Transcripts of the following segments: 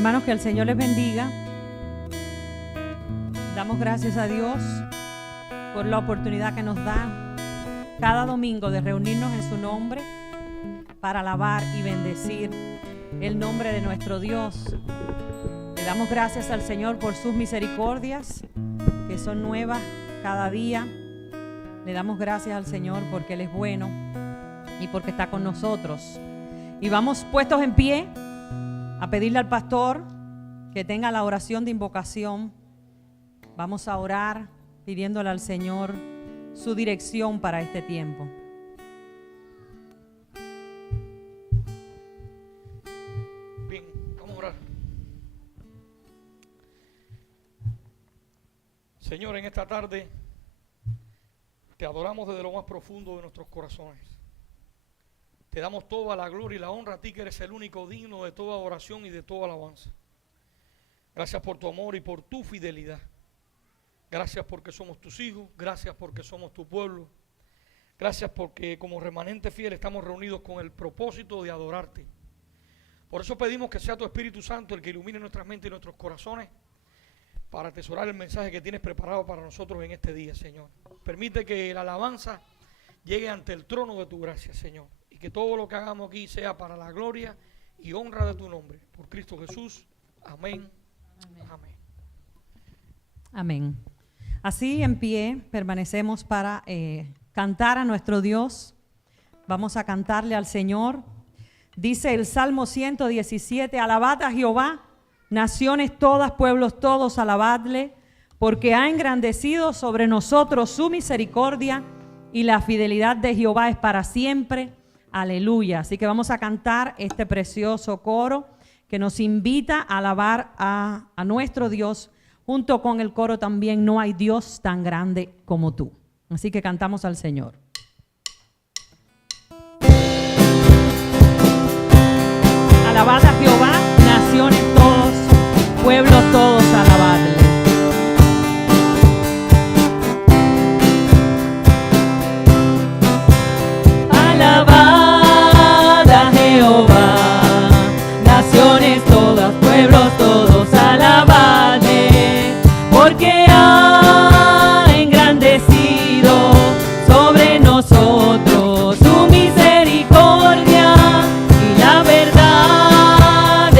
Hermanos, que el Señor les bendiga. Damos gracias a Dios por la oportunidad que nos da cada domingo de reunirnos en su nombre para alabar y bendecir el nombre de nuestro Dios. Le damos gracias al Señor por sus misericordias, que son nuevas cada día. Le damos gracias al Señor porque Él es bueno y porque está con nosotros. Y vamos puestos en pie a pedirle al pastor que tenga la oración de invocación. Vamos a orar pidiéndole al Señor su dirección para este tiempo. Bien, vamos a orar. Señor, en esta tarde te adoramos desde lo más profundo de nuestros corazones. Te damos toda la gloria y la honra a ti, que eres el único digno de toda oración y de toda alabanza. Gracias por tu amor y por tu fidelidad. Gracias porque somos tus hijos. Gracias porque somos tu pueblo. Gracias porque como remanente fiel estamos reunidos con el propósito de adorarte. Por eso pedimos que sea tu Espíritu Santo el que ilumine nuestras mentes y nuestros corazones para atesorar el mensaje que tienes preparado para nosotros en este día, Señor. Permite que la alabanza llegue ante el trono de tu gracia, Señor. Y que todo lo que hagamos aquí sea para la gloria y honra de tu nombre. Por Cristo Jesús. Amén. Amén. Amén. Así en pie permanecemos para cantar a nuestro Dios. Vamos a cantarle al Señor. Dice el Salmo 117, alabad a Jehová, naciones todas, pueblos todos, alabadle, porque ha engrandecido sobre nosotros su misericordia y la fidelidad de Jehová es para siempre. Aleluya. Así que vamos a cantar este precioso coro que nos invita a alabar a nuestro Dios. Junto con el coro también, no hay Dios tan grande como tú. Así que cantamos al Señor. Alabad a Jehová, naciones todos, pueblos todos, alabadle. Alabad a Jehová, naciones todas, pueblos todos, alabadle, porque ha engrandecido sobre nosotros su misericordia y la verdad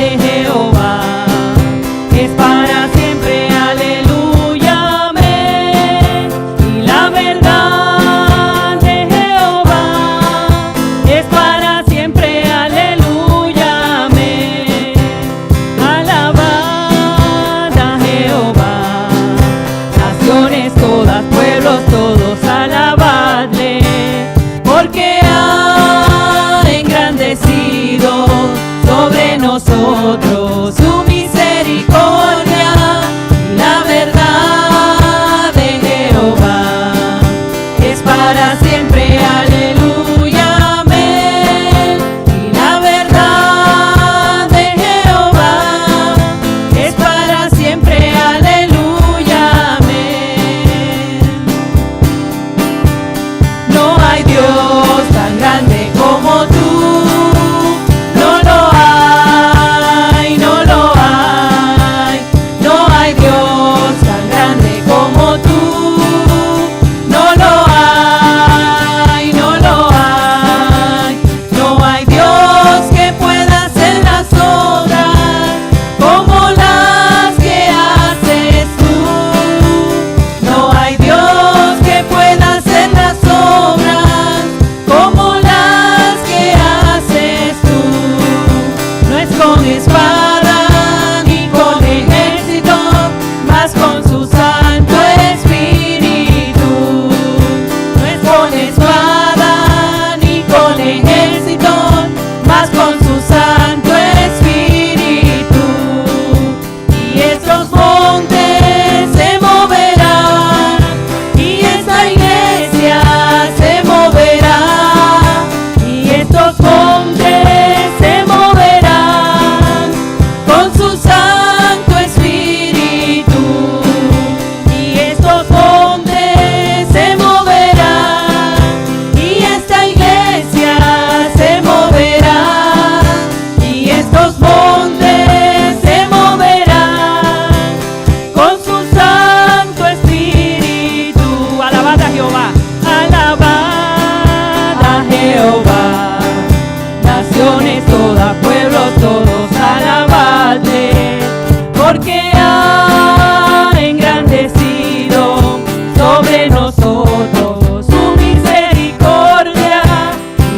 porque ha engrandecido sobre nosotros su misericordia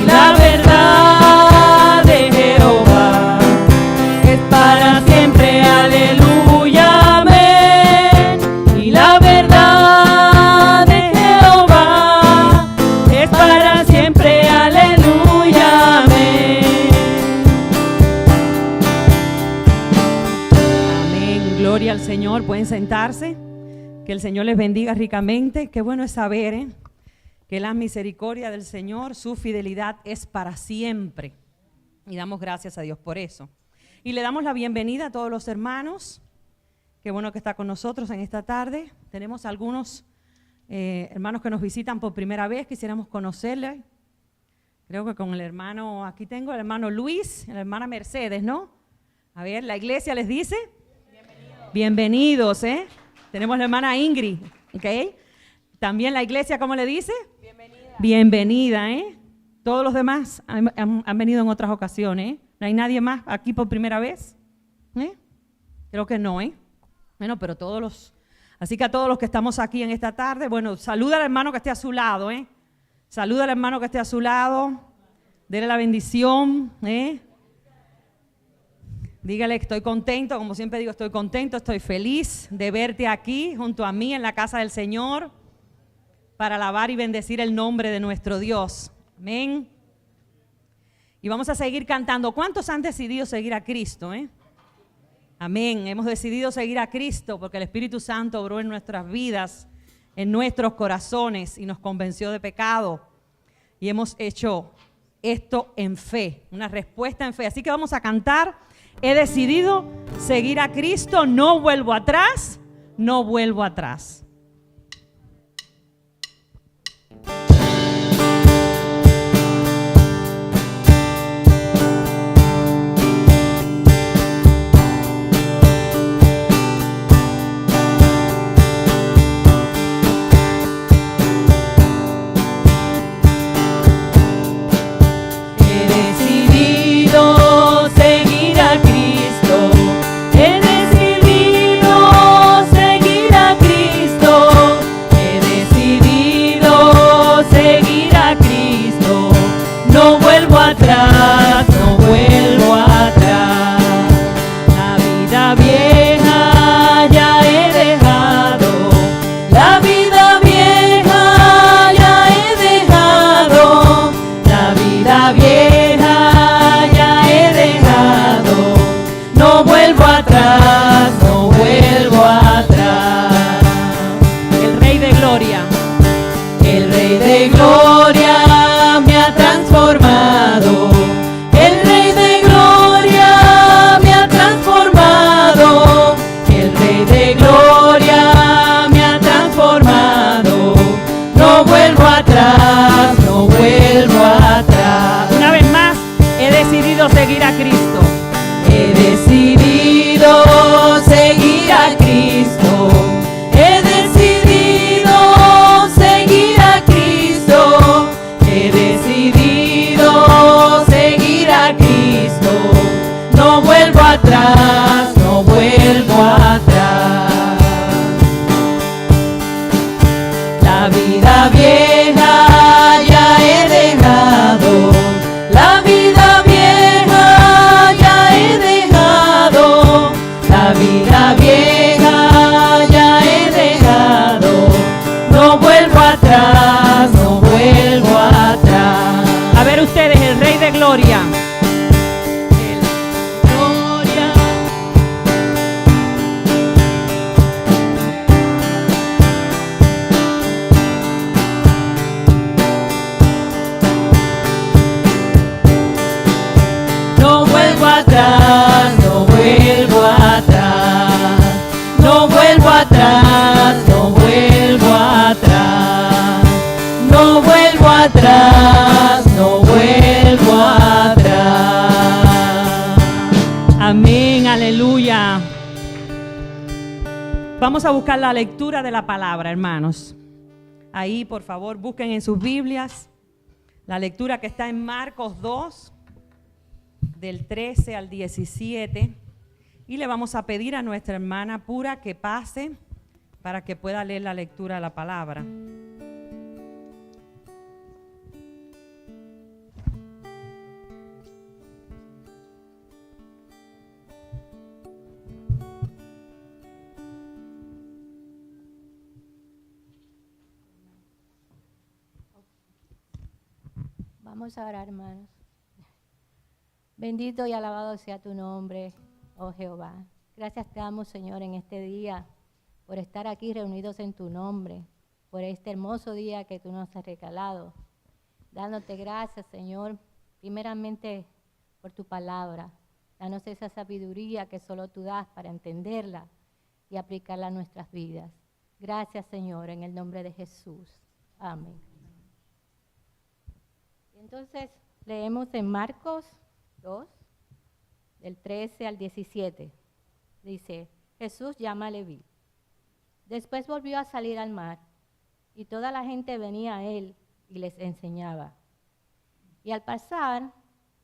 y la verdad de Jehová es para siempre, aleluya, amén. Y la verdad de Jehová es para siempre, aleluya, amén. Amén, gloria al Señor. Pueden sentarse. Que el Señor les bendiga ricamente. Qué bueno es saber que la misericordia del Señor, su fidelidad es para siempre. Y damos gracias a Dios por eso. Y le damos la bienvenida a todos los hermanos. Qué bueno que está con nosotros en esta tarde. Tenemos algunos hermanos que nos visitan por primera vez. Quisiéramos conocerle. Creo que con el hermano, aquí tengo el hermano Luis, la hermana Mercedes, ¿no? A ver, la iglesia les dice. Bienvenidos, ¿eh? Tenemos la hermana Ingrid, ¿ok? También la iglesia, ¿cómo le dice? Bienvenida. Bienvenida, ¿eh? Todos los demás han venido en otras ocasiones, ¿eh? ¿No hay nadie más aquí por primera vez? ¿Eh? Creo que no, ¿eh? Bueno, pero todos los... Así que a todos los que estamos aquí en esta tarde, bueno, saluda al hermano que esté a su lado, ¿eh? Saluda al hermano que esté a su lado, dele la bendición, ¿eh? Dígale que estoy contento, como siempre digo, estoy contento, estoy feliz de verte aquí junto a mí en la casa del Señor para alabar y bendecir el nombre de nuestro Dios. Amén. Y vamos a seguir cantando. ¿Cuántos han decidido seguir a Cristo? Amén. Hemos decidido seguir a Cristo porque el Espíritu Santo obró en nuestras vidas, en nuestros corazones y nos convenció de pecado. Y hemos hecho esto en fe, una respuesta en fe. Así que vamos a cantar. He decidido seguir a Cristo, no vuelvo atrás, no vuelvo atrás. Atrás, no vuelvo atrás. La vida vieja ya he dejado. La vida vieja ya he dejado. La vida vieja ya he dejado. No vuelvo atrás, no vuelvo atrás. El Rey de Gloria. El Rey de Gloria me ha transformado. El Rey de Gloria me ha transformado. El Rey de Gloria me ha transformado. No vuelvo atrás, no vuelvo atrás. Una vez más, he decidido seguir a Cristo. He decidido seguir a Cristo. He decidido seguir a Cristo. He decidido seguir a Cristo. No vuelvo atrás, no vuelvo atrás. La vida vieja ya he dejado. La vida vieja ya he dejado. La vida vieja ya he dejado. No vuelvo atrás, no vuelvo atrás. A ver ustedes, el Rey de Gloria. El Gloria. No vuelvo atrás, no vuelvo atrás. No vuelvo atrás, no vuelvo atrás. No vuelvo atrás, no vuelvo atrás. Amén, aleluya. Vamos a buscar la lectura de la palabra, hermanos. Ahí, por favor, busquen en sus Biblias la lectura que está en Marcos 2, del 13 al 17. Y le vamos a pedir a nuestra hermana Pura que pase para que pueda leer la lectura de la palabra. Vamos a orar, hermanos. Bendito y alabado sea tu nombre, oh Jehová. Gracias te damos, Señor, en este día por estar aquí reunidos en tu nombre, por este hermoso día que tú nos has regalado. Dándote gracias, Señor, primeramente por tu palabra. Danos esa sabiduría que solo tú das para entenderla y aplicarla a nuestras vidas. Gracias, Señor, en el nombre de Jesús. Amén. Entonces, leemos en Marcos 2, del 13 al 17. Dice, Jesús llama a Leví. Después volvió a salir al mar, y toda la gente venía a él y les enseñaba. Y al pasar,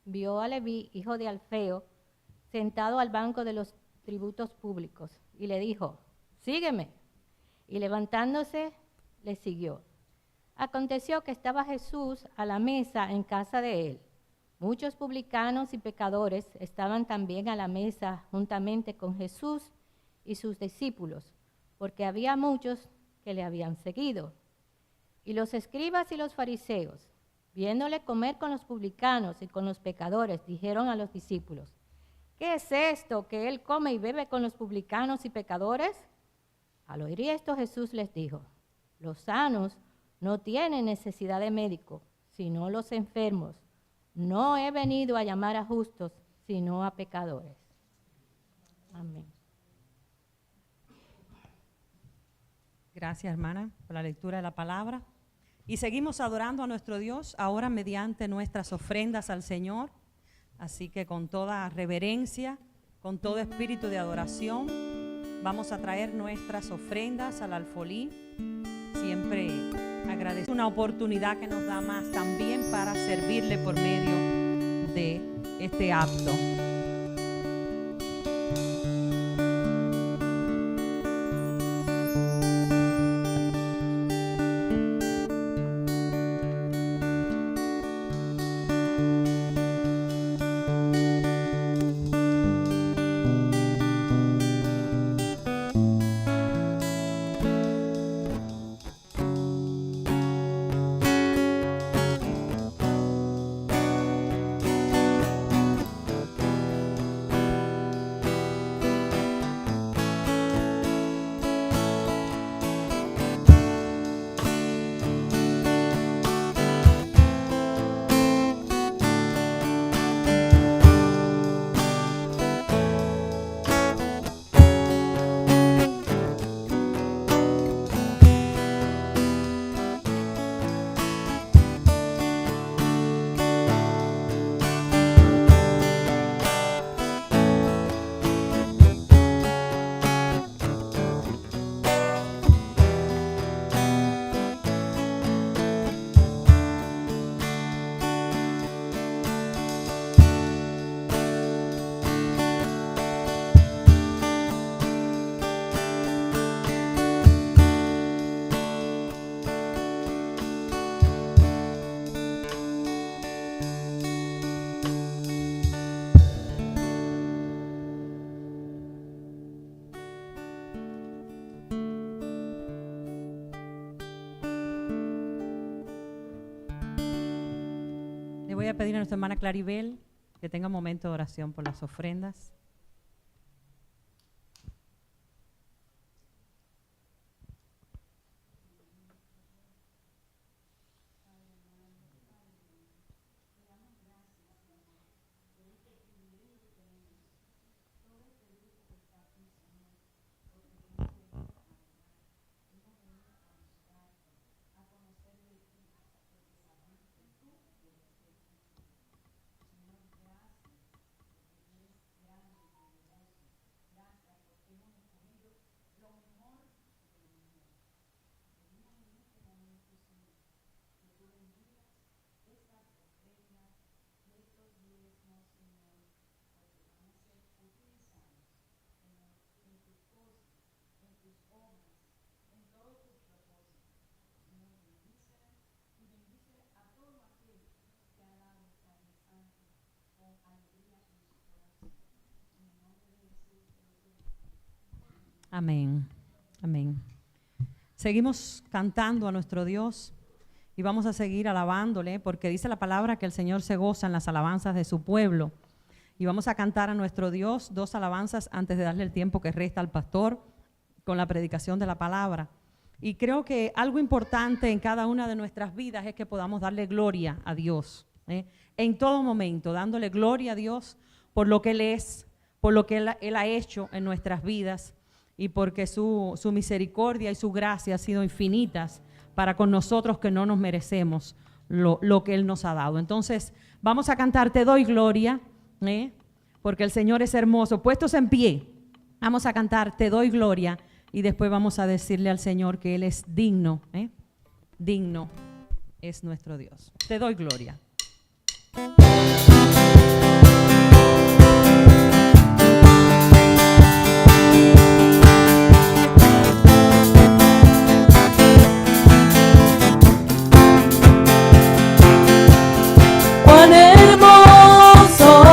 vio a Leví, hijo de Alfeo, sentado al banco de los tributos públicos, y le dijo, sígueme. Y levantándose, le siguió. Aconteció que estaba Jesús a la mesa en casa de él. Muchos publicanos y pecadores estaban también a la mesa juntamente con Jesús y sus discípulos, porque había muchos que le habían seguido. Y los escribas y los fariseos, viéndole comer con los publicanos y con los pecadores, dijeron a los discípulos, ¿qué es esto que él come y bebe con los publicanos y pecadores? Al oír esto, Jesús les dijo, los sanos no tienen necesidad de médico, sino los enfermos. No he venido a llamar a justos, sino a pecadores. Amén. Gracias, hermana, por la lectura de la palabra. Y seguimos adorando a nuestro Dios, ahora mediante nuestras ofrendas al Señor. Así que con toda reverencia, con todo espíritu de adoración, vamos a traer nuestras ofrendas al alfolí. Siempre agradezco una oportunidad que nos da más también para servirle por medio de este acto. Le voy a pedir a nuestra hermana Claribel que tenga un momento de oración por las ofrendas. Amén. Amén. Seguimos cantando a nuestro Dios y vamos a seguir alabándole, porque dice la palabra que el Señor se goza en las alabanzas de su pueblo. Y vamos a cantar a nuestro Dios 2 alabanzas antes de darle el tiempo que resta al pastor con la predicación de la palabra. Y creo que algo importante en cada una de nuestras vidas es que podamos darle gloria a Dios, en todo momento, dándole gloria a Dios por lo que Él es, por lo que Él ha hecho en nuestras vidas y porque su misericordia y su gracia han sido infinitas para con nosotros que no nos merecemos lo que Él nos ha dado. Entonces vamos a cantar Te doy gloria, porque el Señor es hermoso. Puestos en pie, vamos a cantar Te doy gloria y después vamos a decirle al Señor que Él es digno, digno es nuestro Dios. Te doy gloria. Cuán hermoso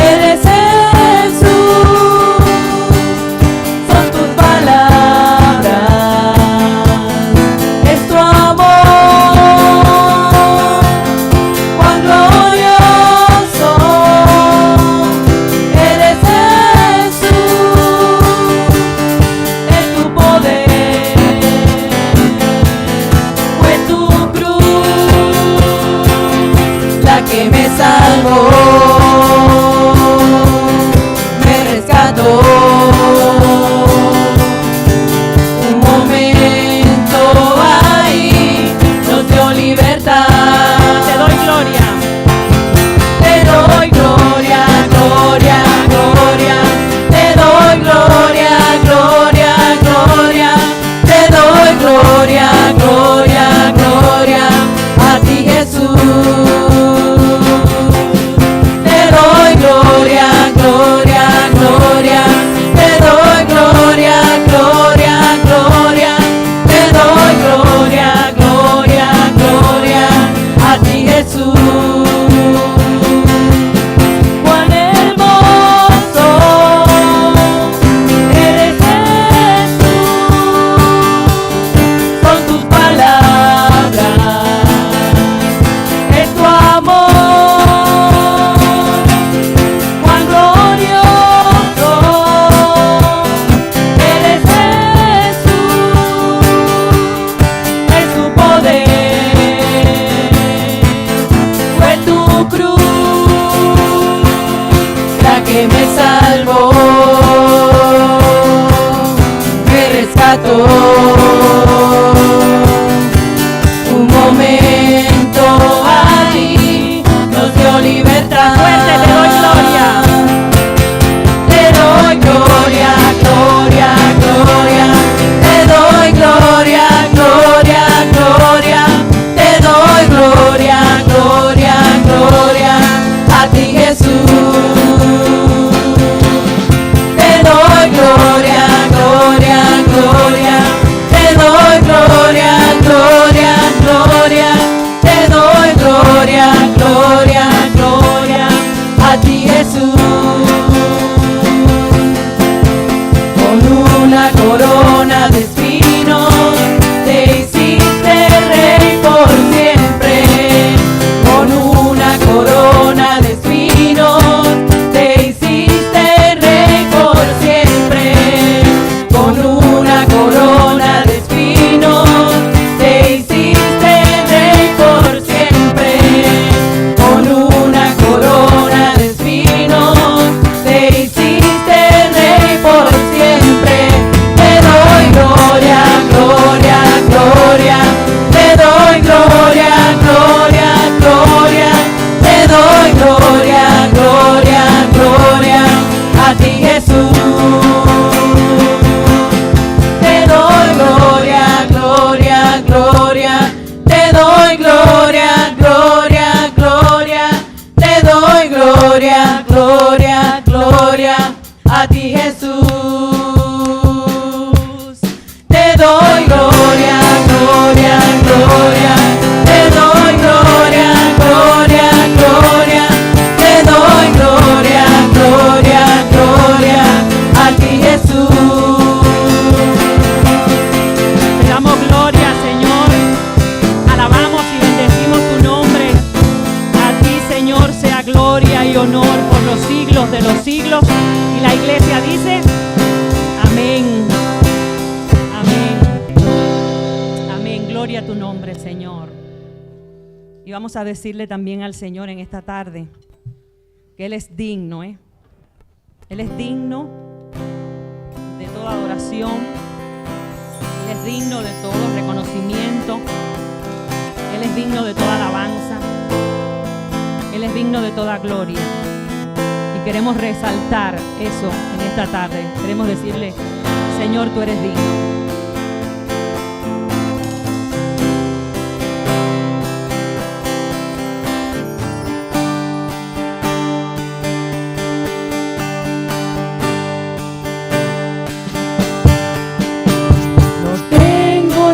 eres, Jesús, son tus palabras, es tu amor. Cuán glorioso eres, Jesús, es tu poder, fue tu cruz la que me salvó, me rescató. Un momento ahí nos dio libertad. Te doy gloria. Te doy gloria, gloria, gloria. Te doy gloria, gloria, gloria. Te doy gloria, gloria, gloria. A ti, Jesús. Te doy gloria, gloria, gloria. Te doy gloria, gloria, gloria. Te doy gloria, gloria, gloria. A ti, Jesús. Cuán hermoso eres, Jesús, son tus palabras, es tu amor. Cuán glorioso eres, Jesús, es tu poder, fue tu cruz la que me salvó, me rescató. Un momento ahí nos dio libertad. Fuerte, te doy gloria. Te doy gloria, gloria, gloria. Te doy gloria, gloria, gloria. Te doy gloria, gloria, gloria. A ti, Jesús. Te doy gloria, gloria, gloria. Te doy gloria, gloria, gloria. Te doy gloria, gloria, gloria. A ti, Jesús. Con una corona de espinos te hiciste rey por siempre. Con una corona de espinos te hiciste rey por siempre. Con una corona de espinos te hiciste rey por siempre. Con una corona de espinos te hiciste rey por siempre. Te doy gloria, gloria, gloria. Te doy gloria, gloria, gloria. Te doy gloria, gloria, gloria. A ti, Jesús. Te doy gloria, gloria, gloria. Te doy gloria, gloria, gloria. Te doy gloria, gloria, gloria. A ti, Jesús. Te doy gloria, gloria, gloria. Te doy gloria, gloria, gloria. Te doy gloria, gloria, gloria. A ti, Jesús. nombre, Señor. Y vamos a decirle también al Señor en esta tarde que Él es digno, Él es digno de toda adoración, Él es digno de todo reconocimiento, Él es digno de toda alabanza, Él es digno de toda gloria. Y queremos resaltar eso en esta tarde. Queremos decirle, Señor, tú eres digno.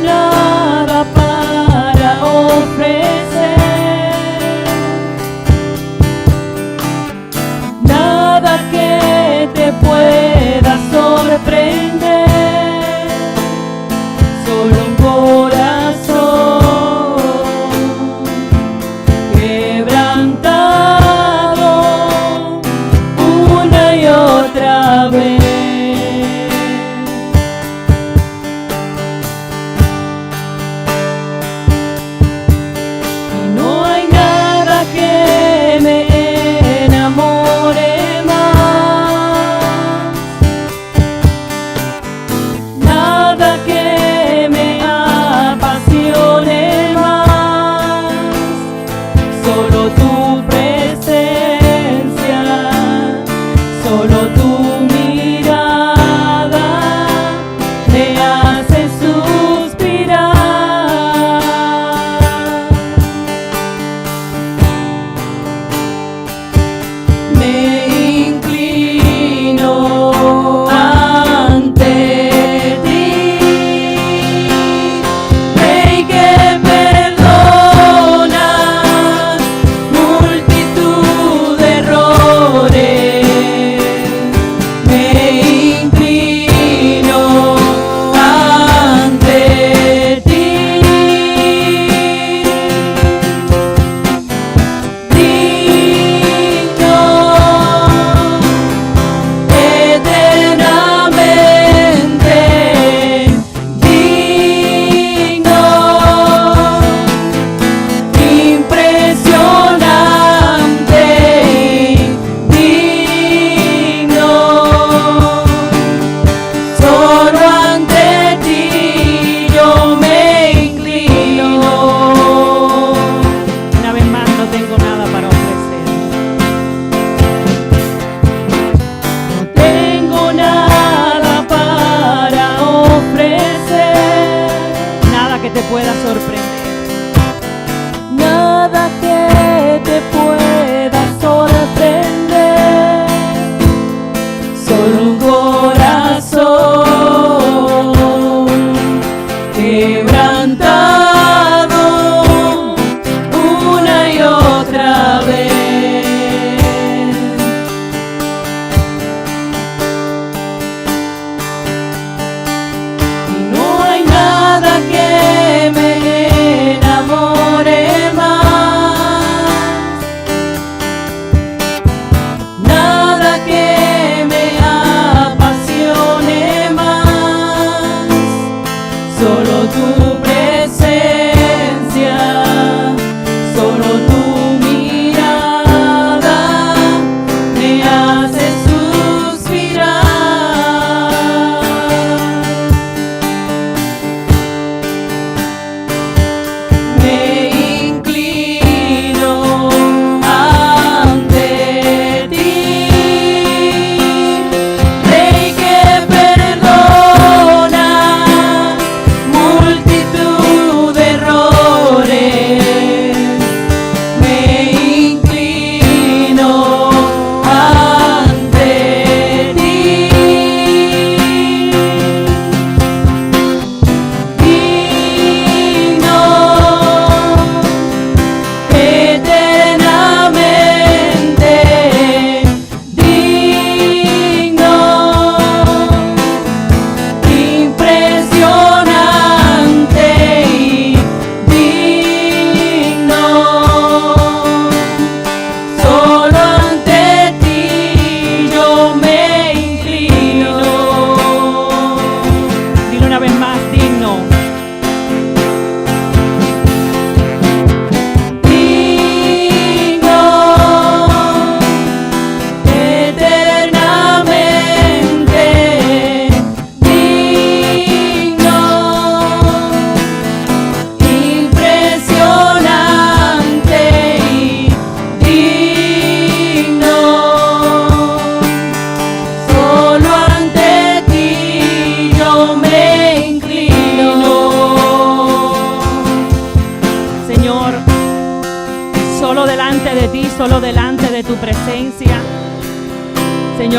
Nada para ofrecer, nada que te pueda sorprender.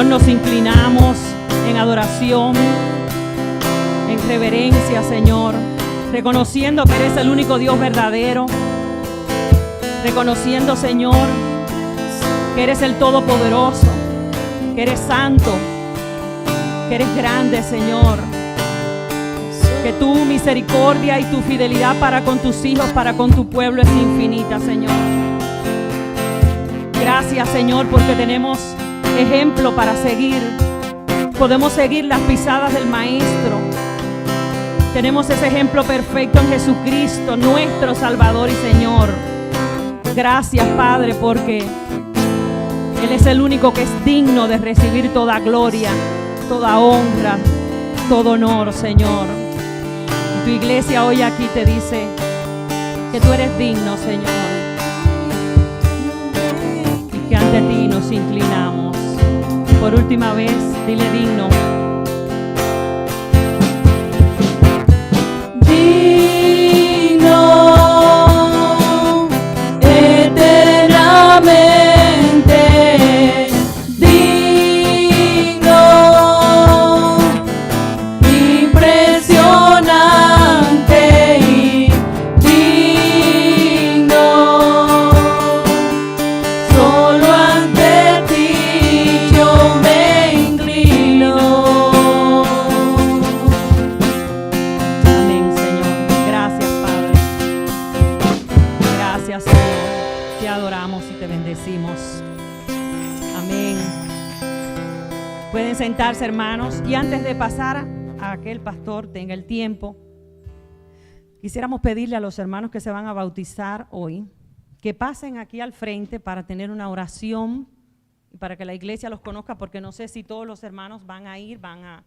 Señor, nos inclinamos en adoración, en reverencia, Señor, reconociendo que eres el único Dios verdadero, reconociendo, Señor, que eres el Todopoderoso, que eres santo, que eres grande, Señor, que tu misericordia y tu fidelidad para con tus hijos, para con tu pueblo es infinita, Señor. Gracias, Señor, porque tenemos ejemplo para seguir. Podemos seguir las pisadas del Maestro. Tenemos ese ejemplo perfecto en Jesucristo, nuestro Salvador y Señor. Gracias, Padre, porque Él es el único que es digno de recibir toda gloria, toda honra, todo honor, Señor. Y tu iglesia hoy aquí te dice que tú eres digno, Señor, y que ante ti nos inclinamos. Por última vez, dile digno. Digno, eternamente digno, impresionante y digno, solo ante ti yo me inclino. Amén, Señor. Gracias, Padre. Gracias, Señor. Te adoramos y te bendecimos. Amén. Pueden sentarse, hermanos. Y antes de pasar a que el pastor tenga el tiempo, quisiéramos pedirle a los hermanos que se van a bautizar hoy que pasen aquí al frente para tener una oración y para que la iglesia los conozca, porque no sé si todos los hermanos van a ir, van a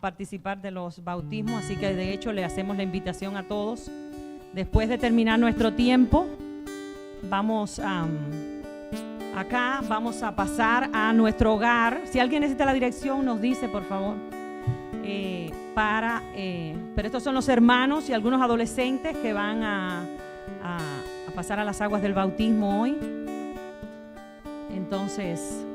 participar de los bautismos, así que de hecho le hacemos la invitación a todos. Después de terminar nuestro tiempo, vamos acá vamos a pasar a nuestro hogar. Si alguien necesita la dirección, nos dice, por favor. Pero estos son los hermanos y algunos adolescentes que van a pasar a las aguas del bautismo hoy. Entonces,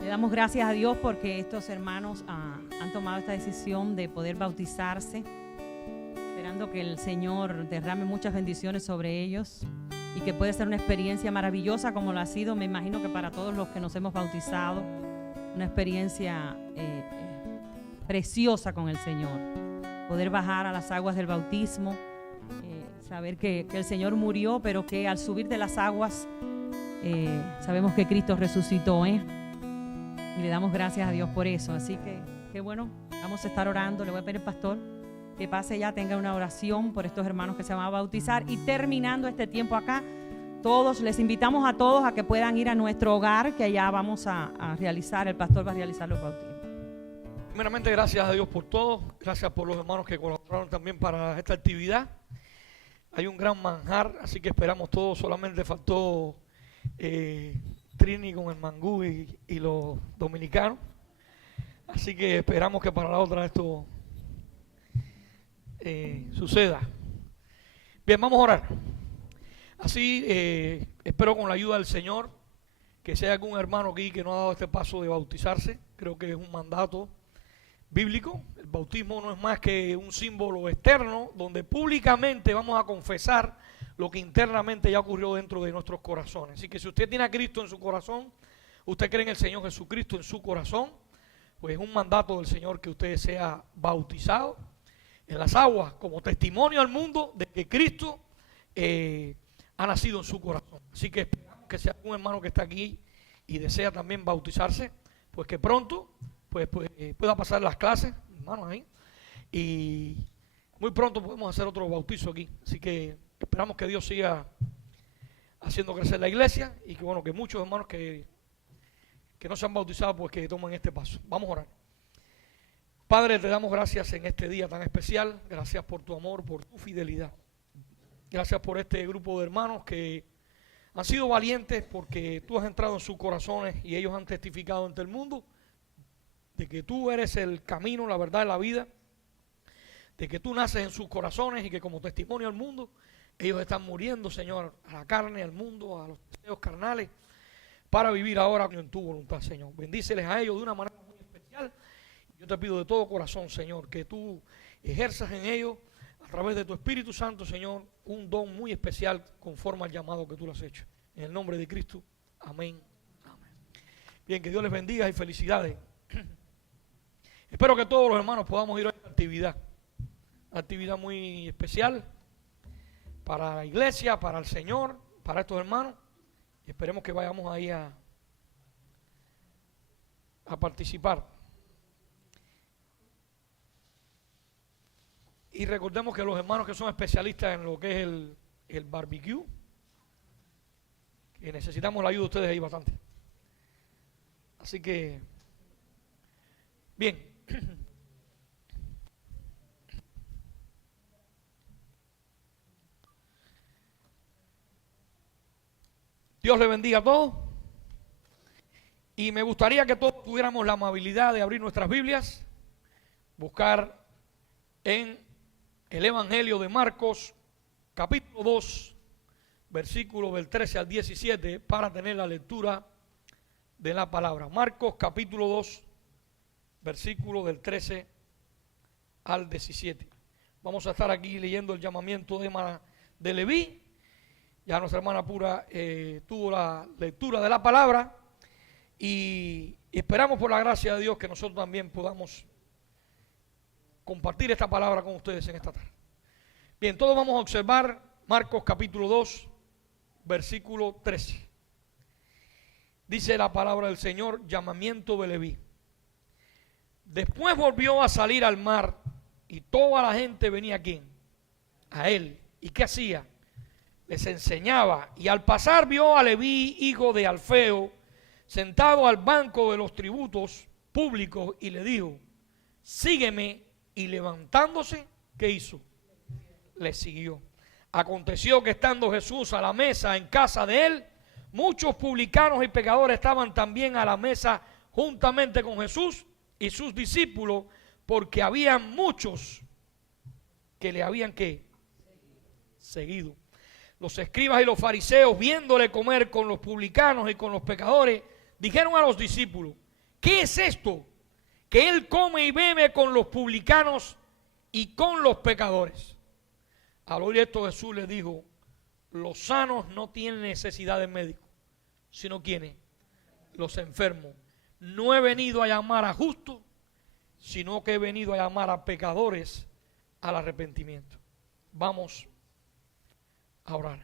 le damos gracias a Dios porque estos hermanos han tomado esta decisión de poder bautizarse, esperando que el Señor derrame muchas bendiciones sobre ellos y que puede ser una experiencia maravillosa como lo ha sido, me imagino que para todos los que nos hemos bautizado, una experiencia preciosa con el Señor. Poder bajar a las aguas del bautismo, saber que el Señor murió, pero que al subir de las aguas sabemos que Cristo resucitó, y le damos gracias a Dios por eso. Así que, qué bueno, vamos a estar orando. Le voy a pedir al pastor que pase ya, tenga una oración por estos hermanos que se van a bautizar. Y terminando este tiempo acá, todos, les invitamos a todos a que puedan ir a nuestro hogar, que allá vamos a realizar, el pastor va a realizar los bautismos. Primeramente, gracias a Dios por todo. Gracias por los hermanos que colaboraron también para esta actividad. Hay un gran manjar, así que esperamos todos. Solamente faltó Trini con el mangú y los dominicanos. Así que esperamos que para la otra esto suceda. Bien, vamos a orar. Así, espero con la ayuda del Señor que si hay algún hermano aquí que no ha dado este paso de bautizarse. Creo que es un mandato bíblico. El bautismo no es más que un símbolo externo donde públicamente vamos a confesar lo que internamente ya ocurrió dentro de nuestros corazones. Así que si usted tiene a Cristo en su corazón, usted cree en el Señor Jesucristo en su corazón, pues es un mandato del Señor que usted sea bautizado en las aguas como testimonio al mundo de que Cristo ha nacido en su corazón. Así que esperamos que si hay algún hermano que está aquí y desea también bautizarse, pues que pronto pues pueda pasar las clases, hermanos, ahí, y muy pronto podemos hacer otro bautizo aquí. Así que esperamos que Dios siga haciendo crecer la iglesia y que bueno, que muchos hermanos que no se han bautizado pues que tomen este paso. Vamos a orar. Padre, te damos gracias en este día tan especial. Gracias por tu amor, por tu fidelidad. Gracias por este grupo de hermanos que han sido valientes porque tú has entrado en sus corazones y ellos han testificado ante el mundo de que tú eres el camino, la verdad y la vida, de que tú naces en sus corazones y que como testimonio al mundo ellos están muriendo, Señor, a la carne, al mundo, a los deseos carnales, para vivir ahora en tu voluntad, Señor. Bendíceles a ellos de una manera muy especial. Yo te pido de todo corazón, Señor, que tú ejerzas en ellos, a través de tu Espíritu Santo, Señor, un don muy especial conforme al llamado que tú le has hecho. En el nombre de Cristo, amén. Amén. Bien, que Dios les bendiga y felicidades. Espero que todos los hermanos podamos ir a esta actividad. Una actividad muy especial para la iglesia, para el Señor, para estos hermanos. Y esperemos que vayamos ahí a participar. Y recordemos que los hermanos que son especialistas en lo que es el barbecue, que necesitamos la ayuda de ustedes ahí bastante. Así que, bien. Dios le bendiga a todos. Y me gustaría que todos tuviéramos la amabilidad de abrir nuestras Biblias, buscar en el Evangelio de Marcos, capítulo 2, versículos del 13 al 17, para tener la lectura de la palabra. Marcos, capítulo 2, versículo del 13 al 17. Vamos a estar aquí leyendo el llamamiento de Leví. Ya nuestra hermana Pura tuvo la lectura de la palabra y esperamos por la gracia de Dios que nosotros también podamos compartir esta palabra con ustedes en esta tarde. Bien, todos vamos a observar Marcos capítulo 2, versículo 13. Dice la palabra del Señor, llamamiento de Leví. Después volvió a salir al mar y toda la gente venía aquí, a él. ¿Y qué hacía? Les enseñaba, y al pasar vio a Leví, hijo de Alfeo, sentado al banco de los tributos públicos, y le dijo, sígueme, y levantándose, ¿qué hizo? Le siguió. Aconteció que estando Jesús a la mesa en casa de él, muchos publicanos y pecadores estaban también a la mesa juntamente con Jesús y sus discípulos, porque había muchos que le habían ¿qué? Seguido. Los escribas y los fariseos, viéndole comer con los publicanos y con los pecadores, dijeron a los discípulos, ¿qué es esto? Que él come y bebe con los publicanos y con los pecadores. Al oír esto Jesús les dijo, los sanos no tienen necesidad de médico, sino ¿quiénes? Los enfermos. No he venido a llamar a justos, sino que he venido a llamar a pecadores al arrepentimiento. Vamos a orar.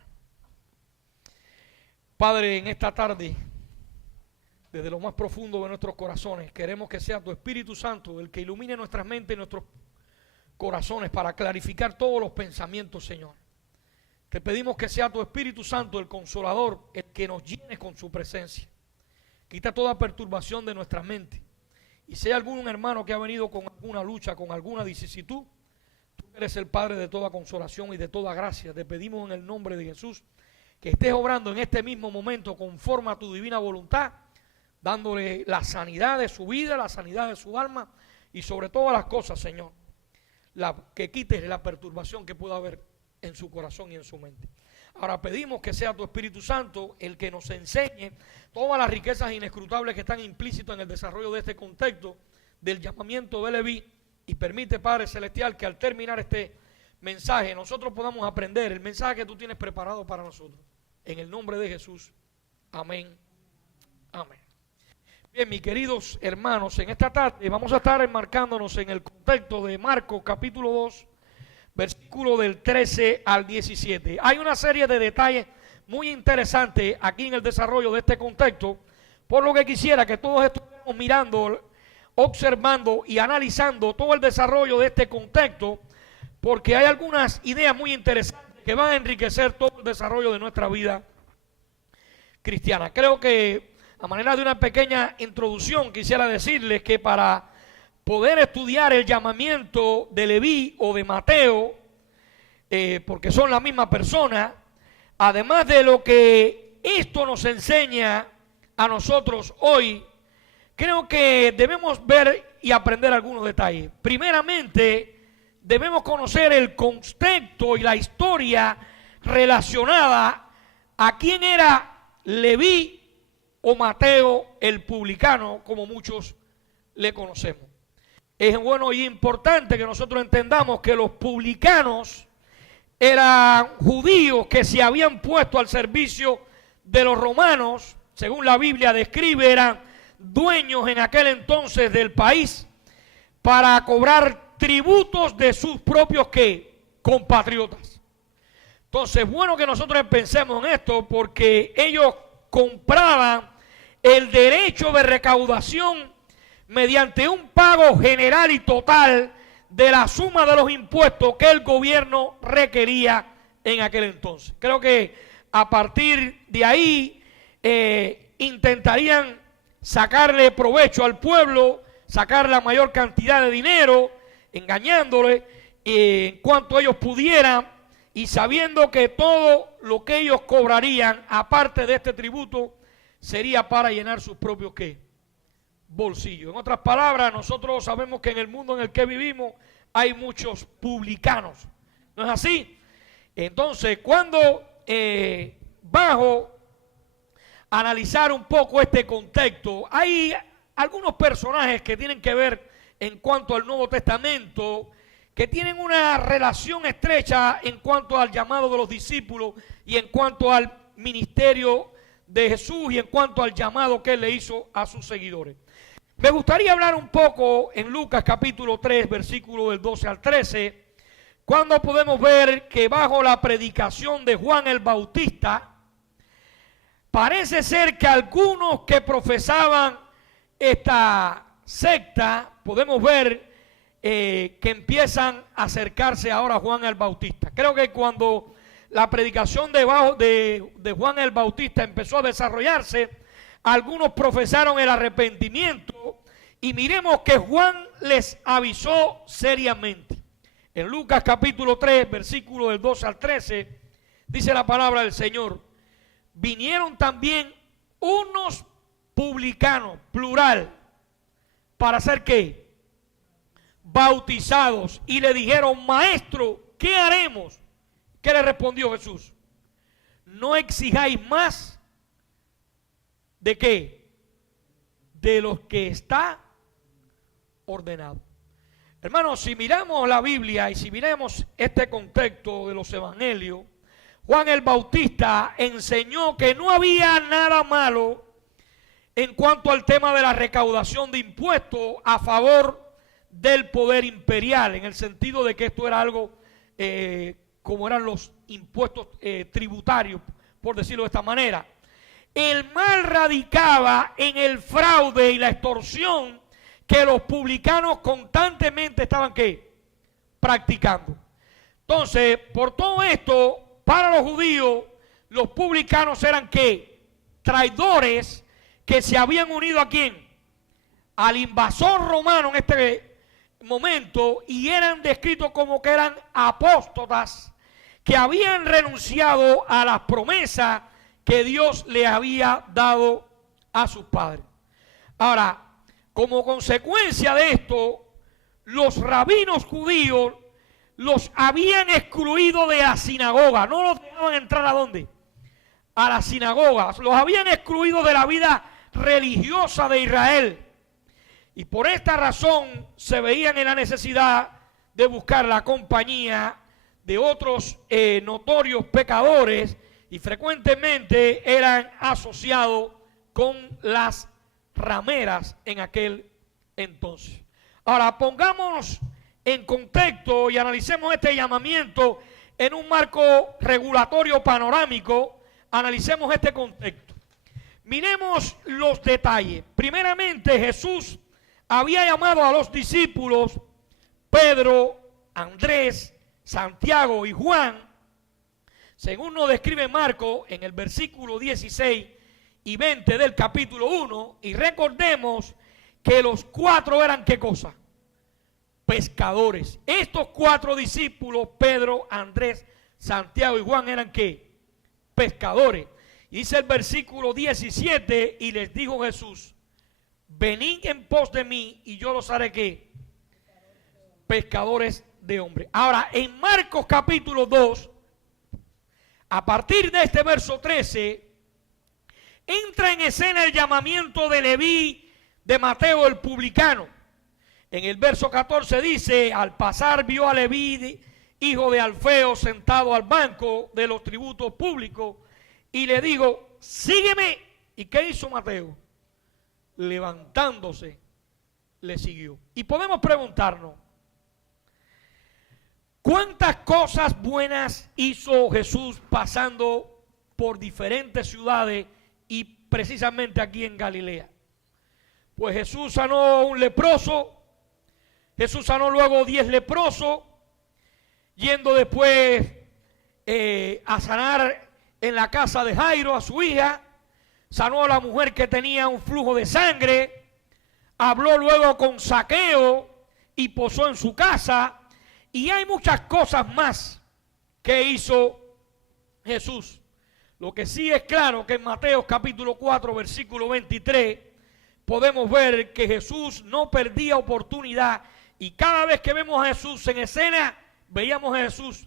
Padre, en esta tarde, desde lo más profundo de nuestros corazones, queremos que sea tu Espíritu Santo el que ilumine nuestras mentes y nuestros corazones para clarificar todos los pensamientos, Señor. Te pedimos que sea tu Espíritu Santo el consolador, el que nos llene con su presencia. Quita toda perturbación de nuestra mente. Y si hay algún hermano que ha venido con alguna lucha, con alguna vicisitud, tú eres el Padre de toda consolación y de toda gracia. Te pedimos en el nombre de Jesús que estés obrando en este mismo momento conforme a tu divina voluntad, dándole la sanidad de su vida, la sanidad de su alma y sobre todas las cosas, Señor, que quites la perturbación que pueda haber en su corazón y en su mente. Ahora pedimos que sea tu Espíritu Santo el que nos enseñe todas las riquezas inescrutables que están implícitas en el desarrollo de este contexto del llamamiento de Leví, y permite, Padre Celestial, que al terminar este mensaje nosotros podamos aprender el mensaje que tú tienes preparado para nosotros. En el nombre de Jesús. Amén. Amén. Bien, mis queridos hermanos, en esta tarde vamos a estar enmarcándonos en el contexto de Marcos capítulo 2, versículo del 13 al 17. Hay una serie de detalles muy interesantes aquí en el desarrollo de este contexto, por lo que quisiera que todos estuviéramos mirando, observando y analizando todo el desarrollo de este contexto, porque hay algunas ideas muy interesantes que van a enriquecer todo el desarrollo de nuestra vida cristiana. Creo que a manera de una pequeña introducción quisiera decirles que para poder estudiar el llamamiento de Leví o de Mateo, porque son la misma persona, además de lo que esto nos enseña a nosotros hoy, creo que debemos ver y aprender algunos detalles. Primeramente, debemos conocer el contexto y la historia relacionada a quién era Leví o Mateo el publicano, como muchos le conocemos. Es bueno y importante que nosotros entendamos que los publicanos eran judíos que se habían puesto al servicio de los romanos, según la Biblia describe, eran dueños en aquel entonces del país para cobrar tributos de sus propios compatriotas. Entonces, bueno que nosotros pensemos en esto, porque ellos compraban el derecho de recaudación mediante un pago general y total de la suma de los impuestos que el gobierno requería en aquel entonces. Creo que a partir de ahí intentarían sacarle provecho al pueblo, sacar la mayor cantidad de dinero, engañándole en cuanto ellos pudieran, y sabiendo que todo lo que ellos cobrarían, aparte de este tributo, sería para llenar sus propios bolsillos. En otras palabras, nosotros sabemos que en el mundo en el que vivimos hay muchos publicanos, ¿no es así? Entonces, cuando bajo analizar un poco este contexto, hay algunos personajes que tienen que ver en cuanto al Nuevo Testamento, que tienen una relación estrecha en cuanto al llamado de los discípulos y en cuanto al ministerio de Jesús y en cuanto al llamado que él le hizo a sus seguidores. Me gustaría hablar un poco en Lucas capítulo 3, versículo del 12 al 13, cuando podemos ver que bajo la predicación de Juan el Bautista, parece ser que algunos que profesaban esta secta, podemos ver que empiezan a acercarse ahora a Juan el Bautista. Creo que cuando la predicación de Juan el Bautista empezó a desarrollarse, algunos profesaron el arrepentimiento, y miremos que Juan les avisó seriamente. En Lucas capítulo 3, versículo del 12 al 13, dice la palabra del Señor: vinieron también unos publicanos, plural, ¿para hacer qué? Bautizados, y le dijeron: maestro, ¿qué haremos? ¿Qué le respondió Jesús? No exijáis más ¿de qué? De los que está ordenado. Hermanos, si miramos la Biblia y si miramos este contexto de los evangelios, Juan el Bautista enseñó que no había nada malo en cuanto al tema de la recaudación de impuestos a favor del poder imperial, en el sentido de que esto era algo como eran los impuestos tributarios, por decirlo de esta manera. El mal radicaba en el fraude y la extorsión que los publicanos constantemente estaban practicando. Entonces, por todo esto, para los judíos, los publicanos eran traidores que se habían unido ¿a quién? Al invasor romano en este momento, y eran descritos como que eran apóstatas que habían renunciado a las promesas que Dios le había dado a sus padres. Ahora, como consecuencia de esto, los rabinos judíos los habían excluido de la sinagoga. No los dejaban entrar ¿a dónde? A las sinagogas. Los habían excluido de la vida religiosa de Israel. Y por esta razón se veían en la necesidad de buscar la compañía de otros notorios pecadores, y frecuentemente eran asociados con las rameras en aquel entonces. Ahora, pongámonos en contexto y analicemos este llamamiento en un marco regulatorio panorámico. Analicemos este contexto. Miremos los detalles. Primeramente, Jesús había llamado a los discípulos Pedro, Andrés, Santiago y Juan, según nos describe Marcos en el versículo 16 y 20 del capítulo 1, y recordemos que los cuatro eran ¿qué cosa? Pescadores. Estos cuatro discípulos, Pedro, Andrés, Santiago y Juan, eran ¿qué? Pescadores. Y dice el versículo 17, y les dijo Jesús: venid en pos de mí y yo los haré ¿qué? Pescadores de hombres. Ahora, en Marcos capítulo 2, a partir de este verso 13, entra en escena el llamamiento de Leví, de Mateo el publicano. En el verso 14 dice, al pasar vio a Leví, hijo de Alfeo, sentado al banco de los tributos públicos, y le digo, sígueme. ¿Y qué hizo Mateo? Levantándose, le siguió. Y podemos preguntarnos, ¿cuántas cosas buenas hizo Jesús pasando por diferentes ciudades y precisamente aquí en Galilea? Pues Jesús sanó a un leproso, Jesús sanó luego 10 leprosos, yendo después a sanar en la casa de Jairo a su hija, sanó a la mujer que tenía un flujo de sangre, habló luego con Zaqueo y posó en su casa, y hay muchas cosas más que hizo Jesús. Lo que sí es claro que en Mateo capítulo 4 versículo 23 podemos ver que Jesús no perdía oportunidad, y cada vez que vemos a Jesús en escena, veíamos a Jesús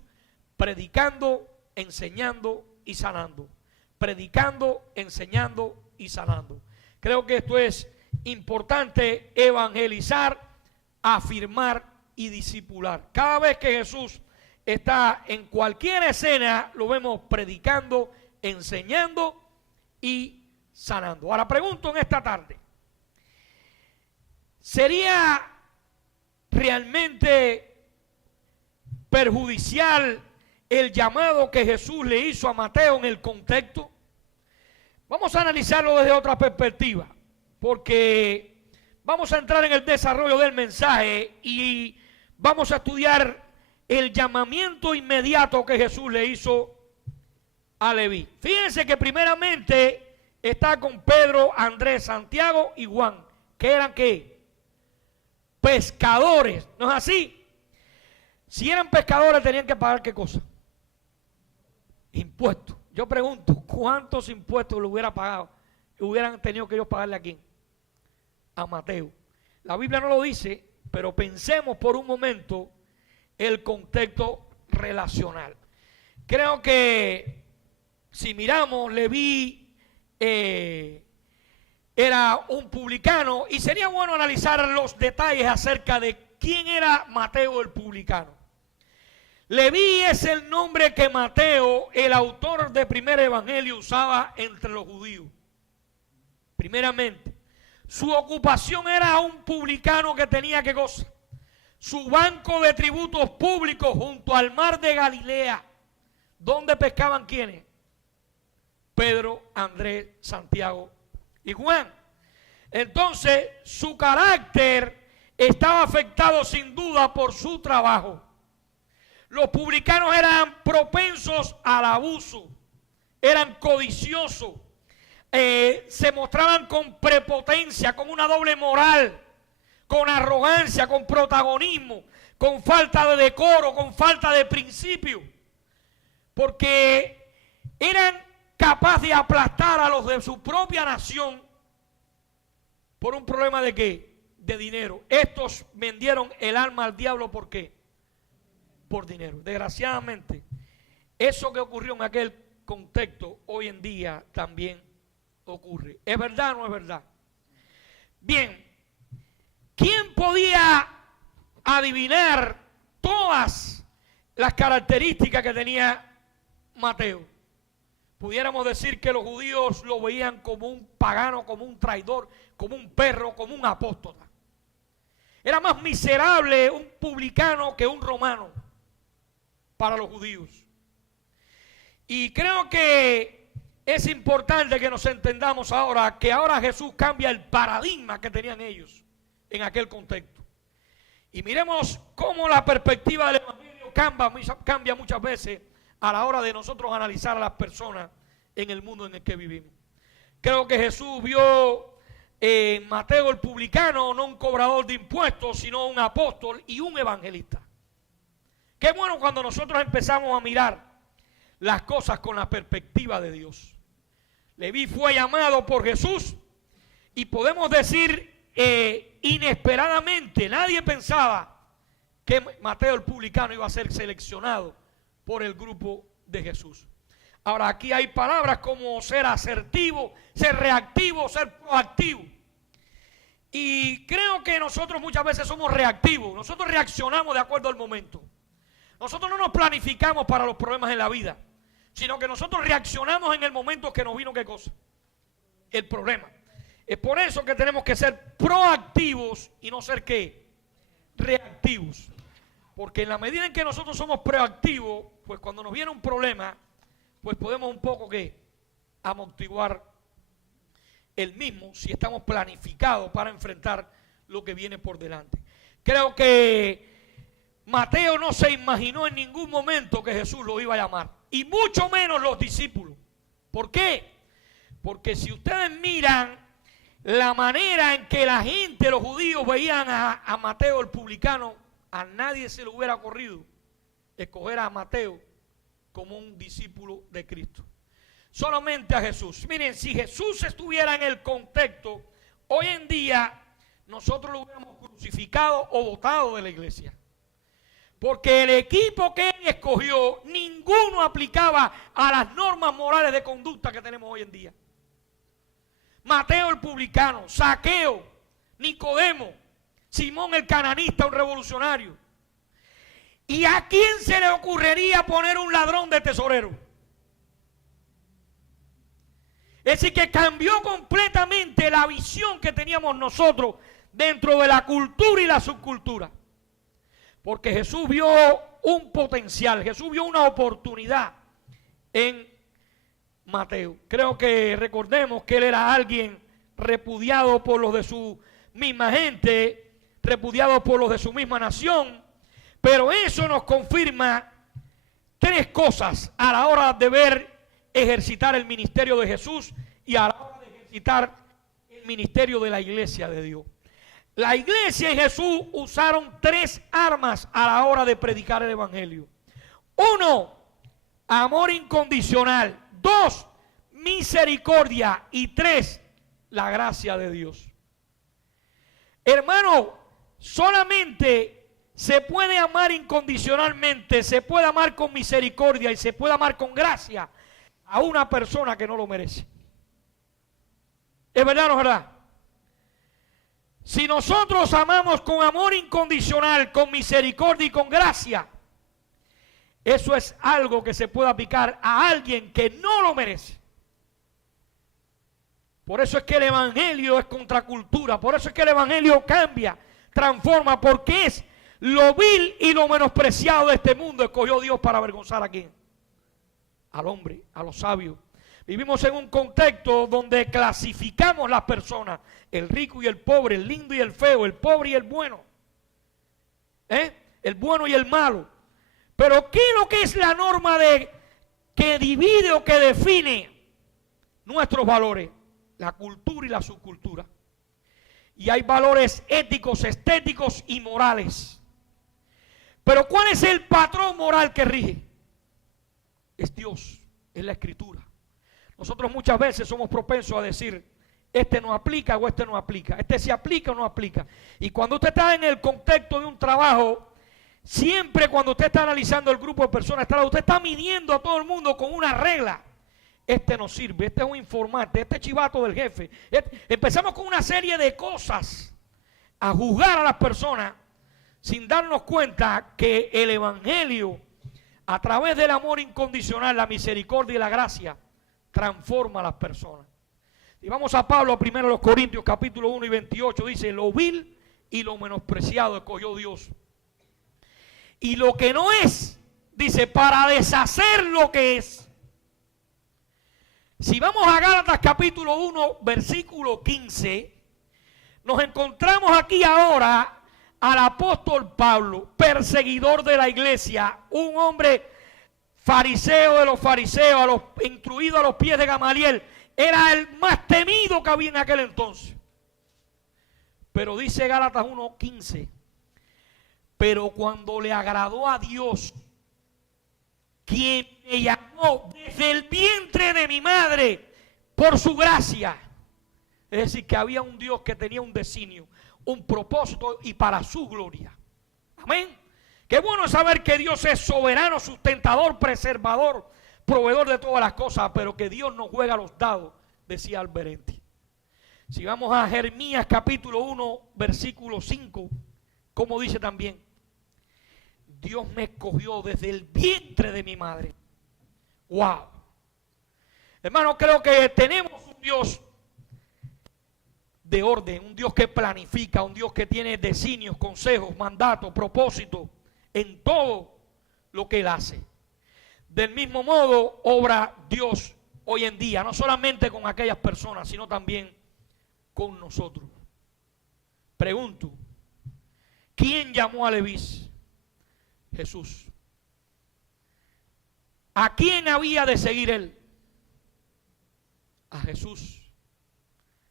predicando, enseñando y sanando. Predicando, enseñando y sanando. Creo que esto es importante, evangelizar, afirmar y discipular. Cada vez que Jesús está en cualquier escena, lo vemos predicando, enseñando y sanando. Ahora pregunto en esta tarde, ¿sería realmente perjudicial el llamado que Jesús le hizo a Mateo en el contexto? Vamos a analizarlo desde otra perspectiva, porque vamos a entrar en el desarrollo del mensaje y vamos a estudiar el llamamiento inmediato que Jesús le hizo a Leví. Fíjense que primeramente está con Pedro, Andrés, Santiago y Juan, que eran ¿qué? Pescadores, ¿no es así? Si eran pescadores tenían que pagar ¿qué cosa? Impuestos. Yo pregunto, ¿cuántos impuestos le hubiera pagado? Hubieran tenido que ellos pagarle a quién? A Mateo. La Biblia no lo dice, pero pensemos por un momento el contexto relacional. Creo que si miramos, Leví era un publicano, y sería bueno analizar los detalles acerca de quién era Mateo el publicano. Leví es el nombre que Mateo, el autor del primer evangelio, usaba entre los judíos. Primeramente, su ocupación era un publicano que tenía ¿qué cosa? Su banco de tributos públicos junto al mar de Galilea. ¿Dónde pescaban quiénes? Pedro, Andrés, Santiago y Juan. Entonces, su carácter estaba afectado sin duda por su trabajo. Los publicanos eran propensos al abuso, eran codiciosos, se mostraban con prepotencia, con una doble moral, con arrogancia, con protagonismo, con falta de decoro, con falta de principio, porque eran capaces de aplastar a los de su propia nación por un problema de ¿qué? De dinero. Estos vendieron el alma al diablo, ¿por qué? Por dinero. Desgraciadamente, eso que ocurrió en aquel contexto hoy en día también ocurre. ¿Es verdad o no es verdad? Bien, ¿quién podía adivinar todas las características que tenía Mateo? Pudiéramos decir que los judíos lo veían como un pagano, como un traidor, como un perro, como un apóstata. Era más miserable un publicano que un romano para los judíos. Y creo que es importante que nos entendamos ahora que ahora Jesús cambia el paradigma que tenían ellos en aquel contexto. Y miremos cómo la perspectiva del evangelio cambia muchas veces a la hora de nosotros analizar a las personas en el mundo en el que vivimos. Creo que Jesús vio en Mateo el publicano no un cobrador de impuestos, sino un apóstol y un evangelista. Qué bueno cuando nosotros empezamos a mirar las cosas con la perspectiva de Dios. Leví fue llamado por Jesús y podemos decir inesperadamente, nadie pensaba que Mateo el publicano iba a ser seleccionado por el grupo de Jesús. Ahora, aquí hay palabras como ser asertivo, ser reactivo, ser proactivo. Y creo que nosotros muchas veces somos reactivos. Nosotros reaccionamos de acuerdo al momento. Nosotros no nos planificamos para los problemas en la vida, sino que nosotros reaccionamos en el momento que nos vino ¿qué cosa? El problema. Es por eso que tenemos que ser proactivos y no ser ¿qué? Reactivos. Porque en la medida en que nosotros somos proactivos, pues cuando nos viene un problema, pues podemos un poco ¿qué? Amortiguar el mismo si estamos planificados para enfrentar lo que viene por delante. Creo que Mateo no se imaginó en ningún momento que Jesús lo iba a llamar, y mucho menos los discípulos. ¿Por qué? Porque si ustedes miran la manera en que la gente, los judíos, veían a Mateo el publicano, a nadie se le hubiera ocurrido escoger a Mateo como un discípulo de Cristo. Solamente a Jesús. Miren, si Jesús estuviera en el contexto, hoy en día nosotros lo hubiéramos crucificado o botado de la iglesia. Porque el equipo que él escogió, ninguno aplicaba a las normas morales de conducta que tenemos hoy en día. Mateo el publicano, Zaqueo, Nicodemo, Simón el cananista, un revolucionario. ¿Y a quién se le ocurriría poner un ladrón de tesorero? Es decir, que cambió completamente la visión que teníamos nosotros dentro de la cultura y la subcultura. Porque Jesús vio un potencial, Jesús vio una oportunidad en Mateo. Creo que recordemos que él era alguien repudiado por los de su misma gente, repudiado por los de su misma nación. Pero eso nos confirma tres cosas a la hora de ver ejercitar el ministerio de Jesús y a la hora de ejercitar el ministerio de la iglesia de Dios. La iglesia y Jesús usaron tres armas a la hora de predicar el evangelio. Uno, amor incondicional. Dos, misericordia. Y tres, la gracia de Dios. Hermano, solamente se puede amar incondicionalmente, se puede amar con misericordia y se puede amar con gracia a una persona que no lo merece. ¿Es verdad o no es verdad? Si nosotros amamos con amor incondicional, con misericordia y con gracia, eso es algo que se puede aplicar a alguien que no lo merece. Por eso es que el evangelio es contracultura, por eso es que el evangelio cambia, transforma, porque es lo vil y lo menospreciado de este mundo. Escogió Dios para avergonzar a quién? Al hombre, a los sabios. Vivimos en un contexto donde clasificamos las personas, el rico y el pobre, el lindo y el feo, el pobre y el bueno, el bueno y el malo. Pero ¿qué es lo que es la norma que divide o que define nuestros valores? La cultura y la subcultura. Y hay valores éticos, estéticos y morales. Pero ¿cuál es el patrón moral que rige? Es Dios, es la Escritura. Nosotros muchas veces somos propensos a decir, este no aplica o este no aplica, este se aplica o no aplica. Y cuando usted está en el contexto de un trabajo, siempre cuando usted está analizando el grupo de personas, usted está midiendo a todo el mundo con una regla. Este no sirve, este es un informante, este es chivato del jefe. Empezamos con una serie de cosas a juzgar a las personas sin darnos cuenta que el evangelio, a través del amor incondicional, la misericordia y la gracia, transforma a las personas. Y vamos a Pablo, primero a los Corintios, capítulo 1 y 28, dice, lo vil y lo menospreciado escogió Dios. Y lo que no es, dice, para deshacer lo que es. Si vamos a Gálatas capítulo 1, versículo 15, nos encontramos aquí ahora al apóstol Pablo, perseguidor de la iglesia, un hombre fariseo de los fariseos, instruido a los pies de Gamaliel, era el más temido que había en aquel entonces. Pero dice Gálatas 1:15, pero cuando le agradó a Dios, quien me llamó desde el vientre de mi madre por su gracia. Es decir, que había un Dios que tenía un designio, un propósito y para su gloria. Amén. Qué bueno saber que Dios es soberano, sustentador, preservador, proveedor de todas las cosas, pero que Dios no juega los dados, decía Alberenti. Si vamos a Jeremías capítulo 1, versículo 5, como dice también, Dios me escogió desde el vientre de mi madre. ¡Wow! Hermano, creo que tenemos un Dios de orden, un Dios que planifica, un Dios que tiene designios, consejos, mandatos, propósitos en todo lo que Él hace. Del mismo modo obra Dios hoy en día, no solamente con aquellas personas, sino también con nosotros. Pregunto, ¿quién llamó a Leví? Jesús. ¿A quién había de seguir él? A Jesús.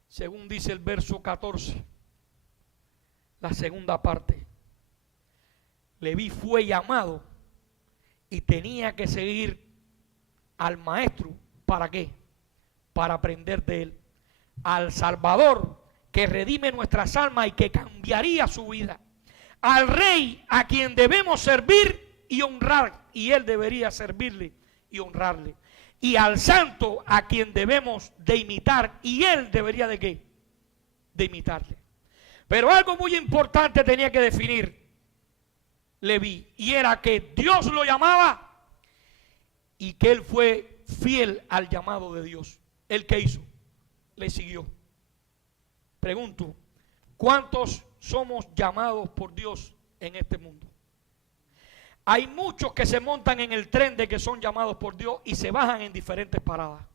Según dice el verso 14, la segunda parte. Leví fue llamado y tenía que seguir al maestro. ¿Para qué? Para aprender de él. Al Salvador que redime nuestras almas y que cambiaría su vida. Al Rey a quien debemos servir y honrar, y él debería servirle y honrarle. Y al Santo a quien debemos de imitar, y él debería de ¿qué? De imitarle. Pero algo muy importante tenía que definir Leví, y era que Dios lo llamaba y que él fue fiel al llamado de Dios. ¿Él qué hizo? Le siguió. Pregunto, ¿cuántos somos llamados por Dios en este mundo? Hay muchos que se montan en el tren de que son llamados por Dios y se bajan en diferentes paradas.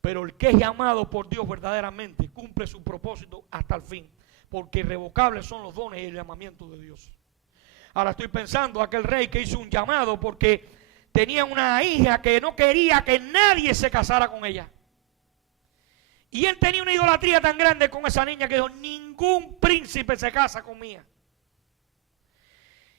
Pero el que es llamado por Dios verdaderamente cumple su propósito hasta el fin, porque irrevocables son los dones y el llamamiento de Dios. Ahora estoy pensando aquel rey que hizo un llamado porque tenía una hija que no quería que nadie se casara con ella. Y él tenía una idolatría tan grande con esa niña que dijo, ningún príncipe se casa con mía.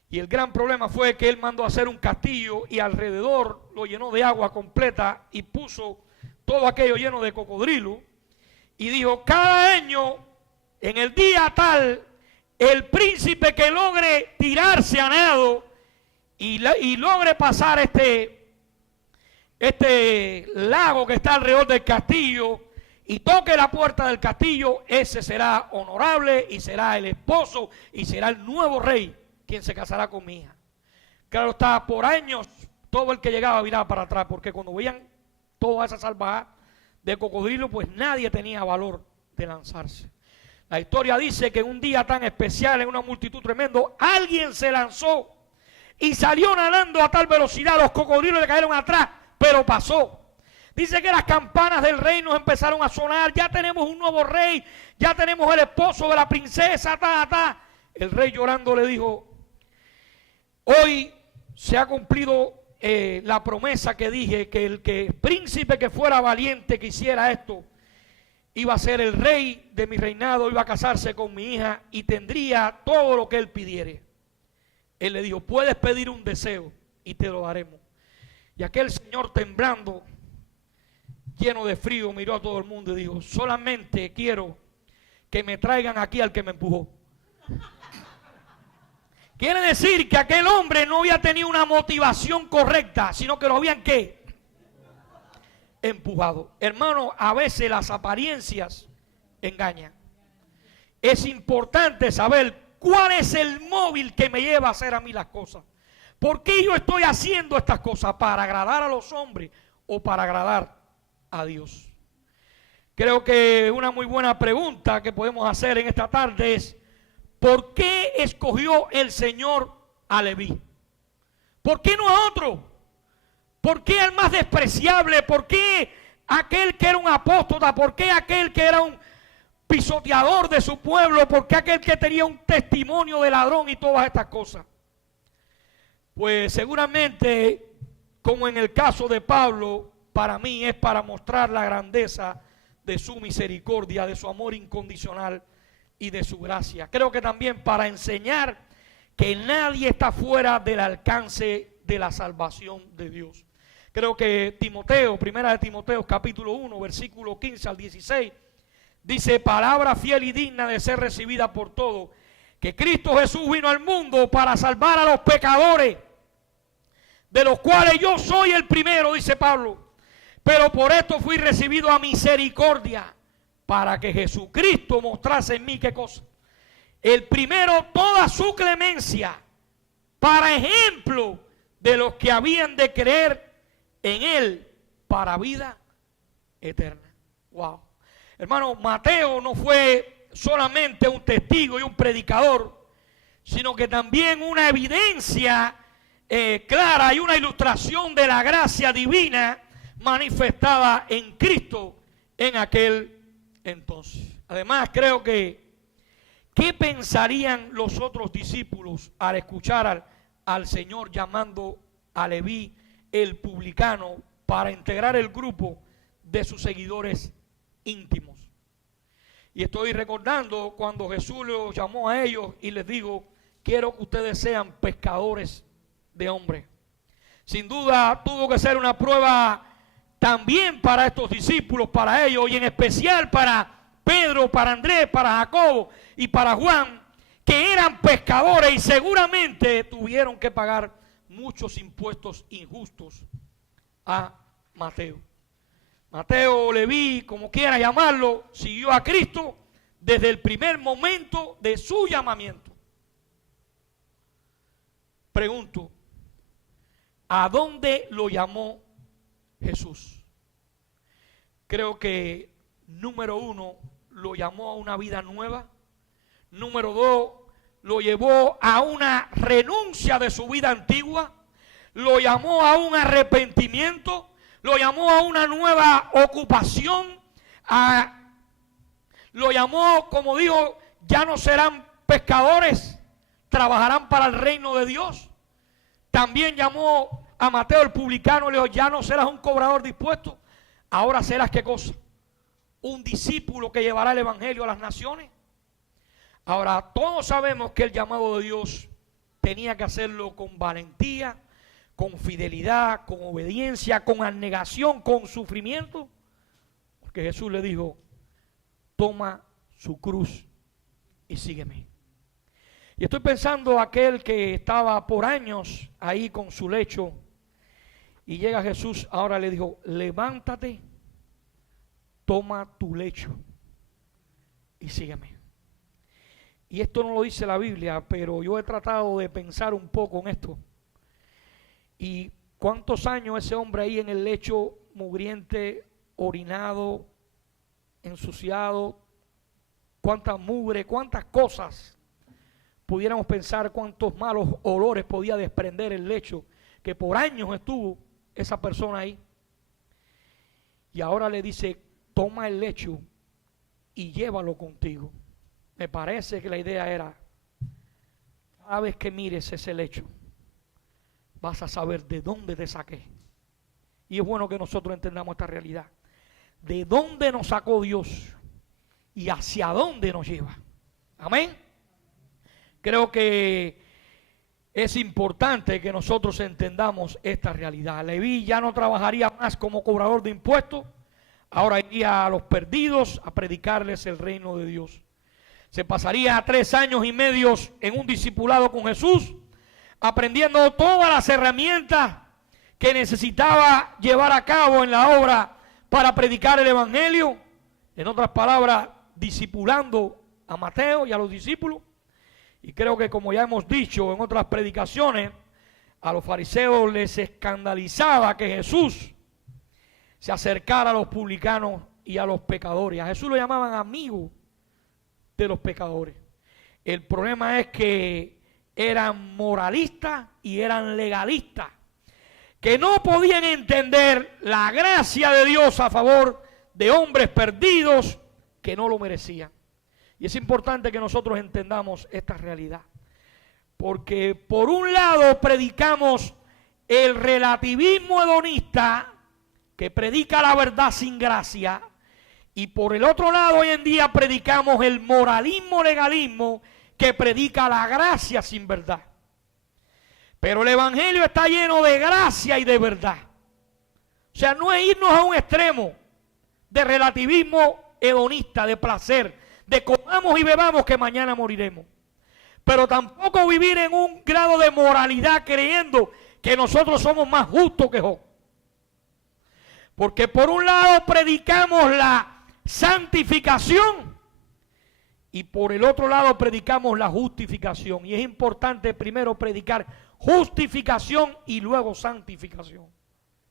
Y el gran problema fue que él mandó a hacer un castillo y alrededor lo llenó de agua completa y puso todo aquello lleno de cocodrilo. Y dijo, cada año, en el día tal, el príncipe que logre tirarse a nado y logre pasar este lago que está alrededor del castillo, y toque la puerta del castillo, ese será honorable y será el esposo y será el nuevo rey quien se casará con mi hija. Claro está, por años todo el que llegaba miraba para atrás, porque cuando veían toda esa salvajada de cocodrilo, pues nadie tenía valor de lanzarse. La historia dice que en un día tan especial, en una multitud tremendo, alguien se lanzó y salió nadando a tal velocidad, los cocodrilos le cayeron atrás, pero pasó. Dice que las campanas del reino empezaron a sonar, ya tenemos un nuevo rey, ya tenemos el esposo de la princesa, El rey llorando le dijo, hoy se ha cumplido la promesa que dije, que el príncipe que fuera valiente que hiciera esto, iba a ser el rey de mi reinado, iba a casarse con mi hija y tendría todo lo que él pidiere. Él le dijo, puedes pedir un deseo y te lo daremos. Y aquel señor temblando, lleno de frío, miró a todo el mundo y dijo, solamente quiero que me traigan aquí al que me empujó. Quiere decir que aquel hombre no había tenido una motivación correcta, sino que lo habían ¿qué? Empujado. Hermano, a veces las apariencias engañan. Es importante saber cuál es el móvil que me lleva a hacer a mí las cosas. ¿Por qué yo estoy haciendo estas cosas? ¿Para agradar a los hombres o para agradar a Dios? Creo que una muy buena pregunta que podemos hacer en esta tarde es, ¿por qué escogió el Señor a Leví? ¿Por qué no a otro? ¿Por qué al más despreciable? ¿Por qué aquel que era un apóstata? ¿Por qué aquel que era un pisoteador de su pueblo? ¿Por qué aquel que tenía un testimonio de ladrón y todas estas cosas? Pues seguramente, como en el caso de Pablo, para mí es para mostrar la grandeza de su misericordia, de su amor incondicional y de su gracia. Creo que también para enseñar que nadie está fuera del alcance de la salvación de Dios. Creo que Timoteo, primera de Timoteo capítulo 1, versículo 15 al 16, dice, palabra fiel y digna de ser recibida por todos, que Cristo Jesús vino al mundo para salvar a los pecadores, de los cuales yo soy el primero, dice Pablo. Pero por esto fui recibido a misericordia, para que Jesucristo mostrase en mí, ¿qué cosa? El primero toda su clemencia, para ejemplo de los que habían de creer en él para vida eterna. Wow. Hermano, Mateo no fue solamente un testigo y un predicador, sino que también una evidencia clara y una ilustración de la gracia divina manifestada en Cristo en aquel entonces. Además, creo que ¿qué pensarían los otros discípulos al escuchar al Señor llamando a Leví el publicano para integrar el grupo de sus seguidores íntimos? Y estoy recordando cuando Jesús los llamó a ellos y les dijo: quiero que ustedes sean pescadores de hombres. Sin duda tuvo que ser una prueba también para estos discípulos, para ellos, y en especial para Pedro, para Andrés, para Jacobo y para Juan, que eran pescadores y seguramente tuvieron que pagar muchos impuestos injustos a Mateo. Mateo, Leví, como quiera llamarlo, siguió a Cristo desde el primer momento de su llamamiento. Pregunto, ¿a dónde lo llamó Jesús? Creo que, número uno, lo llamó a una vida nueva. Número dos, lo llevó a una renuncia de su vida antigua. Lo llamó a un arrepentimiento. Lo llamó a una nueva ocupación. Lo llamó, como dijo, ya no serán pescadores, trabajarán para el reino de Dios. También llamó a Mateo el publicano, le dijo: ya no serás un cobrador de impuestos, ahora serás, ¿qué cosa? Un discípulo que llevará el evangelio a las naciones. Ahora, todos sabemos que el llamado de Dios tenía que hacerlo con valentía, con fidelidad, con obediencia, con abnegación, con sufrimiento. Porque Jesús le dijo: toma su cruz y sígueme. Y estoy pensando aquel que estaba por años ahí con su lecho, y llega Jesús, ahora le dijo: levántate, toma tu lecho y sígueme. Y esto no lo dice la Biblia, pero yo he tratado de pensar un poco en esto. Y cuántos años ese hombre ahí en el lecho, mugriente, orinado, ensuciado, cuánta mugre, cuántas cosas pudiéramos pensar, cuántos malos olores podía desprender el lecho, que por años estuvo esa persona ahí. Y ahora le dice: toma el lecho y llévalo contigo. Me parece que la idea era: cada vez que mires ese lecho, vas a saber de dónde te saqué. Y es bueno que nosotros entendamos esta realidad. De dónde nos sacó Dios y hacia dónde nos lleva. Amén. Creo que es importante que nosotros entendamos esta realidad. Leví ya no trabajaría más como cobrador de impuestos. Ahora iría a los perdidos a predicarles el reino de Dios. Se pasaría 3 años y medio en un discipulado con Jesús, aprendiendo todas las herramientas que necesitaba llevar a cabo en la obra para predicar el evangelio. En otras palabras, discipulando a Mateo y a los discípulos. Y creo que, como ya hemos dicho en otras predicaciones, a los fariseos les escandalizaba que Jesús se acercara a los publicanos y a los pecadores. A Jesús lo llamaban amigo de los pecadores. El problema es que eran moralistas y eran legalistas, que no podían entender la gracia de Dios a favor de hombres perdidos que no lo merecían. Y es importante que nosotros entendamos esta realidad, porque por un lado predicamos el relativismo hedonista, que predica la verdad sin gracia, y por el otro lado hoy en día predicamos el moralismo legalismo, que predica la gracia sin verdad. Pero el evangelio está lleno de gracia y de verdad. O sea, no es irnos a un extremo de relativismo hedonista, de placer, de comamos y bebamos que mañana moriremos. Pero tampoco vivir en un grado de moralidad creyendo que nosotros somos más justos que Job. Porque por un lado predicamos la santificación y por el otro lado predicamos la justificación. Y es importante primero predicar justificación y luego santificación.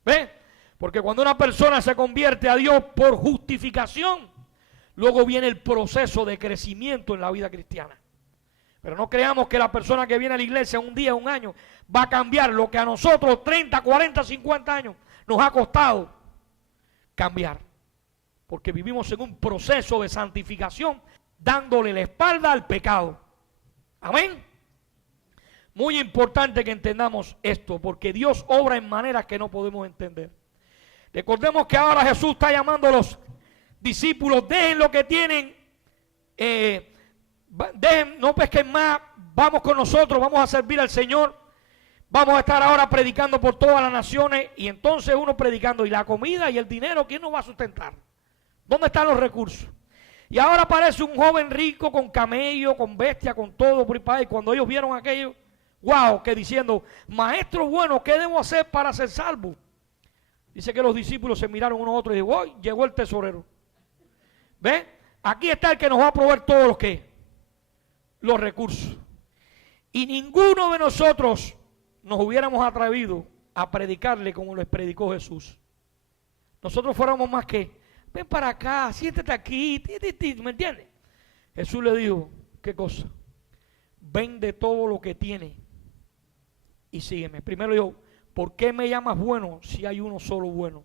¿Ve? Porque cuando una persona se convierte a Dios por justificación, luego viene el proceso de crecimiento en la vida cristiana. Pero no creamos que la persona que viene a la iglesia un día, un año, va a cambiar lo que a nosotros 30, 40, 50 años nos ha costado cambiar. Porque vivimos en un proceso de santificación, dándole la espalda al pecado. Amén. Muy importante que entendamos esto, porque Dios obra en maneras que no podemos entender. Recordemos que ahora Jesús está llamando a los discípulos, dejen lo que tienen, no pesquen más, vamos con nosotros, vamos a servir al Señor, vamos a estar ahora predicando por todas las naciones. Y entonces uno predicando, y la comida y el dinero, ¿quién nos va a sustentar? ¿Dónde están los recursos? Y ahora aparece un joven rico con camello, con bestia, con todo por ahí. Y cuando ellos vieron aquello, wow, que diciendo, maestro bueno, ¿qué debo hacer para ser salvo? Dice que los discípulos se miraron uno a otro y dijeron, hoy llegó el tesorero. ¿Ve? Aquí está el que nos va a proveer todos los recursos. Y ninguno de nosotros nos hubiéramos atrevido a predicarle como les predicó Jesús. Nosotros fuéramos más que, ven para acá, siéntate aquí, ¿me entiendes? Jesús le dijo, ¿qué cosa? Vende todo lo que tiene y sígueme. Primero dijo, ¿por qué me llamas bueno si hay uno solo bueno?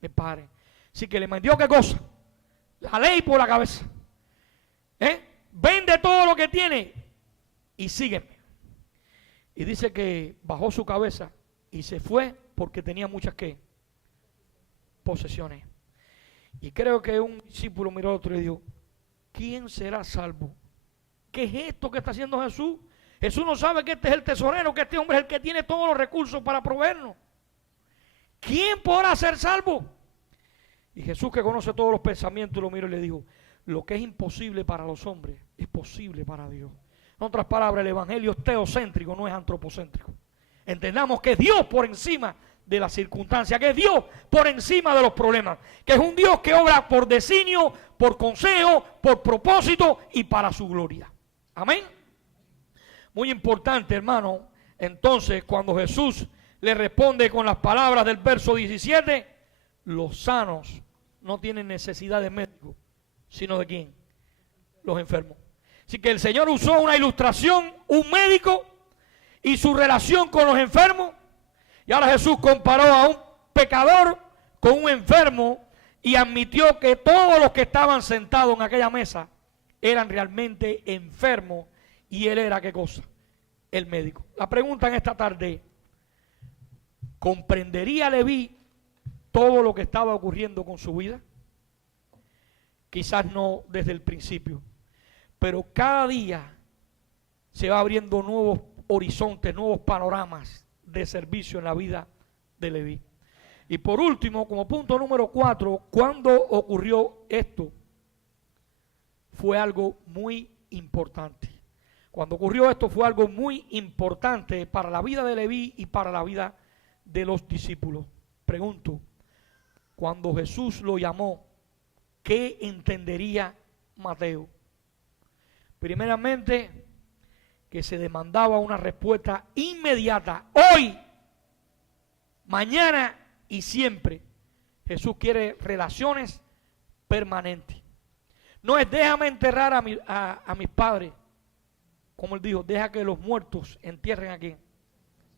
Me pare. Así que le vendió, ¿qué cosa? La ley por la cabeza. Vende todo lo que tiene y sígueme. Y dice que bajó su cabeza y se fue porque tenía muchas ¿qué? Posesiones. Y creo que un discípulo miró al otro y dijo, ¿quién será salvo? ¿Qué es esto que está haciendo Jesús? Jesús no sabe que este es el tesorero, que este hombre es el que tiene todos los recursos para proveernos. ¿Quién podrá ser salvo? Y Jesús, que conoce todos los pensamientos, lo miró y le dijo, lo que es imposible para los hombres es posible para Dios. En otras palabras, el evangelio es teocéntrico, no es antropocéntrico. Entendamos que es Dios por encima de las circunstancias, que es Dios por encima de los problemas, que es un Dios que obra por designio, por consejo, por propósito y para su gloria. Amén. Muy importante, hermano. Entonces, cuando Jesús le responde con las palabras del verso 17, los sanos no tienen necesidad de médico, sino de ¿quién? Los enfermos. Así que el Señor usó una ilustración, un médico y su relación con los enfermos. Y ahora Jesús comparó a un pecador con un enfermo y admitió que todos los que estaban sentados en aquella mesa eran realmente enfermos y él era ¿qué cosa? El médico. La pregunta en esta tarde, ¿comprendería Leví todo lo que estaba ocurriendo con su vida? Quizás no desde el principio, pero cada día se va abriendo nuevos horizontes, nuevos panoramas de servicio en la vida de Leví. Y por último, como punto número 4, ¿cuándo ocurrió esto? Fue algo muy importante. Cuando ocurrió esto fue algo muy importante para la vida de Leví y para la vida de los discípulos. Pregunto, cuando Jesús lo llamó, ¿qué entendería Mateo? Primeramente, que se demandaba una respuesta inmediata, hoy, mañana y siempre. Jesús quiere relaciones permanentes. No es déjame enterrar a mis padres, como él dijo, deja que los muertos entierren a quién,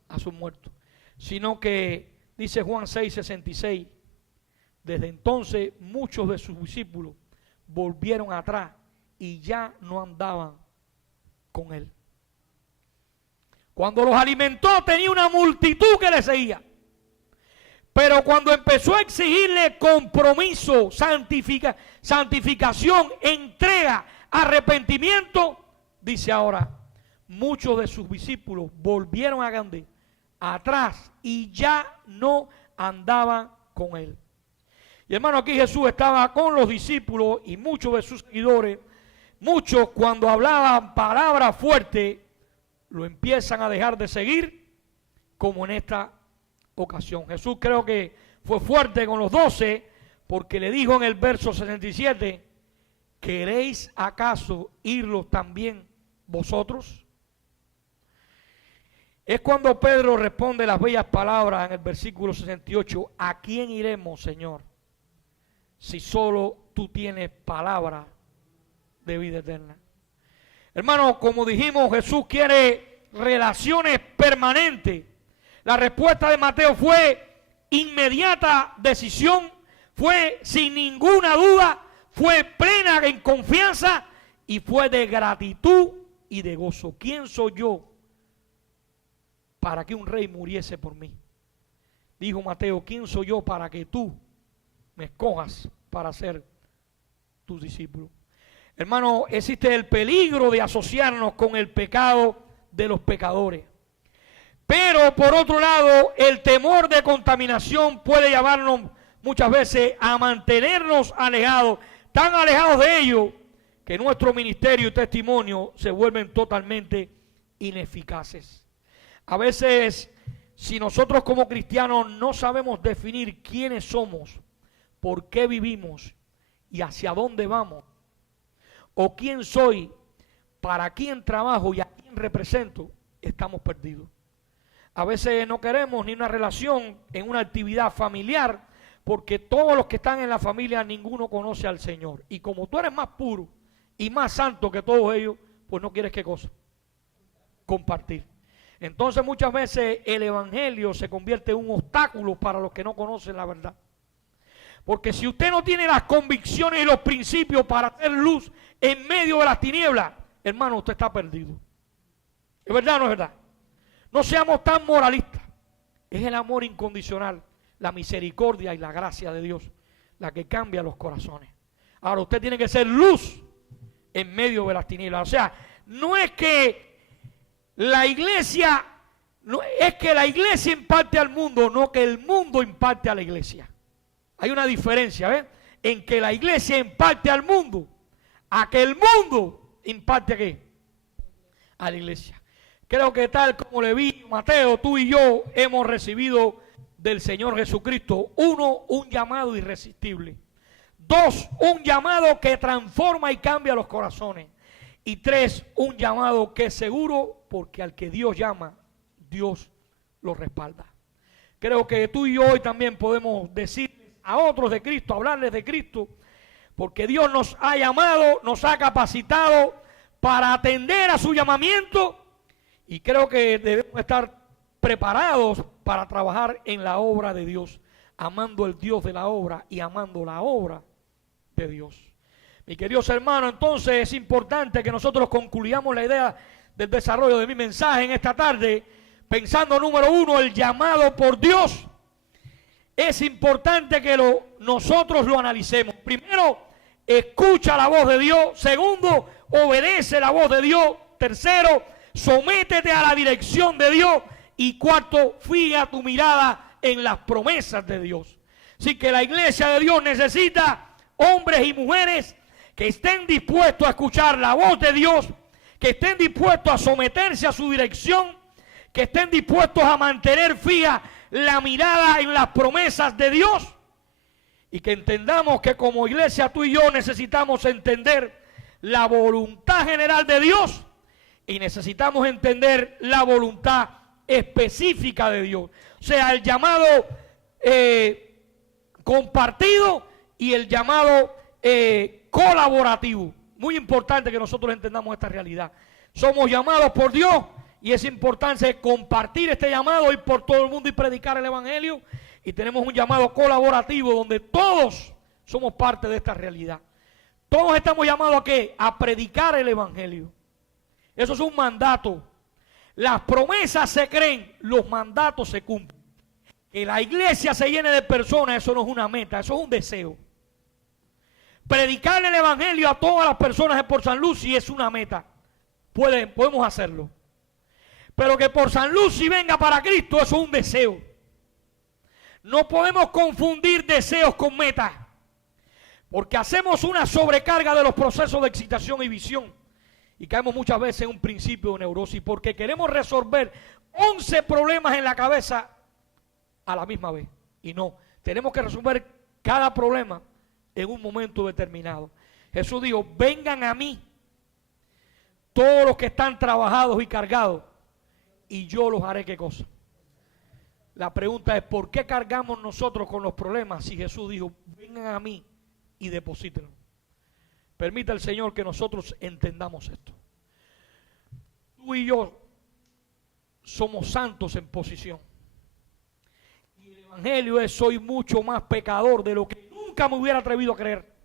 a sus muertos, sino que dice Juan 6:66, desde entonces muchos de sus discípulos volvieron atrás y ya no andaban con él. Cuando los alimentó tenía una multitud que le seguía. Pero cuando empezó a exigirle compromiso, santificación, entrega, arrepentimiento, dice ahora, muchos de sus discípulos volvieron a Gandhi, atrás, y ya no andaban con él. Y hermano, aquí Jesús estaba con los discípulos y muchos de sus seguidores, muchos cuando hablaban palabras fuertes, lo empiezan a dejar de seguir como en esta ocasión. Jesús creo que fue fuerte con los 12 porque le dijo en el verso 67, ¿queréis acaso irlos también vosotros? Es cuando Pedro responde las bellas palabras en el versículo 68, ¿a quién iremos, Señor? Si solo tú tienes palabra de vida eterna. Hermano, como dijimos, Jesús quiere relaciones permanentes. La respuesta de Mateo fue inmediata decisión, fue sin ninguna duda, fue plena en confianza y fue de gratitud y de gozo. ¿Quién soy yo para que un rey muriese por mí? Dijo Mateo, ¿quién soy yo para que tú me escojas para ser tus discípulos? Hermano, existe el peligro de asociarnos con el pecado de los pecadores. Pero por otro lado, el temor de contaminación puede llevarnos muchas veces a mantenernos alejados, tan alejados de ellos, que nuestro ministerio y testimonio se vuelven totalmente ineficaces. A veces, si nosotros como cristianos no sabemos definir quiénes somos, por qué vivimos y hacia dónde vamos, o quién soy, para quién trabajo y a quién represento, estamos perdidos. A veces no queremos ni una relación en una actividad familiar, porque todos los que están en la familia, ninguno conoce al Señor. Y como tú eres más puro y más santo que todos ellos, pues no quieres qué cosa, compartir. Entonces muchas veces el evangelio se convierte en un obstáculo para los que no conocen la verdad. Porque si usted no tiene las convicciones y los principios para hacer luz en medio de las tinieblas, hermano, usted está perdido. ¿Es verdad o no es verdad? No seamos tan moralistas. Es el amor incondicional, la misericordia y la gracia de Dios la que cambia los corazones. Ahora usted tiene que ser luz en medio de las tinieblas. O sea, no es que la iglesia, no es que la iglesia imparte al mundo, no que el mundo imparte a la iglesia. Hay una diferencia, ¿ves? En que la iglesia imparte al mundo, a que el mundo imparte a qué? A la iglesia. Creo que tal como le vi, Mateo, tú y yo hemos recibido del Señor Jesucristo, uno, un llamado irresistible. Dos, un llamado que transforma y cambia los corazones. Y tres, un llamado que es seguro, porque al que Dios llama, Dios lo respalda. Creo que tú y yo hoy también podemos decir a otros de Cristo, hablarles de Cristo, porque Dios nos ha llamado, nos ha capacitado para atender a su llamamiento, y creo que debemos estar preparados para trabajar en la obra de Dios, amando al Dios de la obra y amando la obra de Dios. Mis queridos hermanos, entonces es importante que nosotros concluyamos la idea del desarrollo de mi mensaje en esta tarde, pensando número uno, el llamado por Dios. Es importante que nosotros lo analicemos. Primero, escucha la voz de Dios. Segundo, obedece la voz de Dios. Tercero, sométete a la dirección de Dios. Y cuarto, fija tu mirada en las promesas de Dios. Así que la iglesia de Dios necesita hombres y mujeres que estén dispuestos a escuchar la voz de Dios, que estén dispuestos a someterse a su dirección, que estén dispuestos a mantener fija la mirada en las promesas de Dios, y que entendamos que como iglesia tú y yo necesitamos entender la voluntad general de Dios y necesitamos entender la voluntad específica de Dios. O sea, el llamado compartido y el llamado colaborativo. Muy importante que nosotros entendamos esta realidad. Somos llamados por Dios y es importante compartir este llamado, ir por todo el mundo y predicar el evangelio. Y tenemos un llamado colaborativo donde todos somos parte de esta realidad. Todos estamos llamados ¿a qué? A predicar el evangelio. Eso es un mandato. Las promesas se creen, los mandatos se cumplen. Que la iglesia se llene de personas, eso no es una meta, eso es un deseo. Predicar el evangelio a todas las personas de Port St. Lucie es una meta. Podemos hacerlo. Pero que Port St. Lucie venga para Cristo, eso es un deseo. No podemos confundir deseos con metas. Porque hacemos una sobrecarga de los procesos de excitación y visión. Y caemos muchas veces en un principio de neurosis. Porque queremos resolver 11 problemas en la cabeza a la misma vez. Y no, tenemos que resolver cada problema en un momento determinado. Jesús dijo, vengan a mí todos los que están trabajados y cargados, y yo los haré ¿qué cosa? La pregunta es, ¿por qué cargamos nosotros con los problemas si Jesús dijo, vengan a mí y deposítenlo? Permita el Señor que nosotros entendamos esto. Tú y yo somos santos en posición. Y el Evangelio es, soy mucho más pecador de lo que nunca me hubiera atrevido a creer.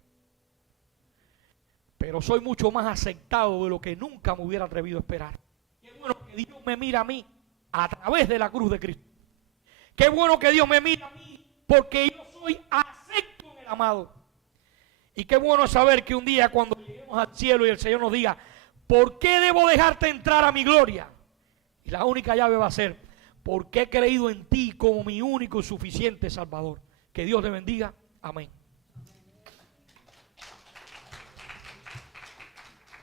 Pero soy mucho más aceptado de lo que nunca me hubiera atrevido a esperar. Qué bueno que Dios me mira a mí a través de la cruz de Cristo. Qué bueno que Dios me mira a mí porque yo soy acepto en el amado. Y qué bueno es saber que un día cuando lleguemos al cielo y el Señor nos diga, ¿por qué debo dejarte entrar a mi gloria? Y la única llave va a ser, porque he creído en ti como mi único y suficiente Salvador. Que Dios te bendiga. Amén.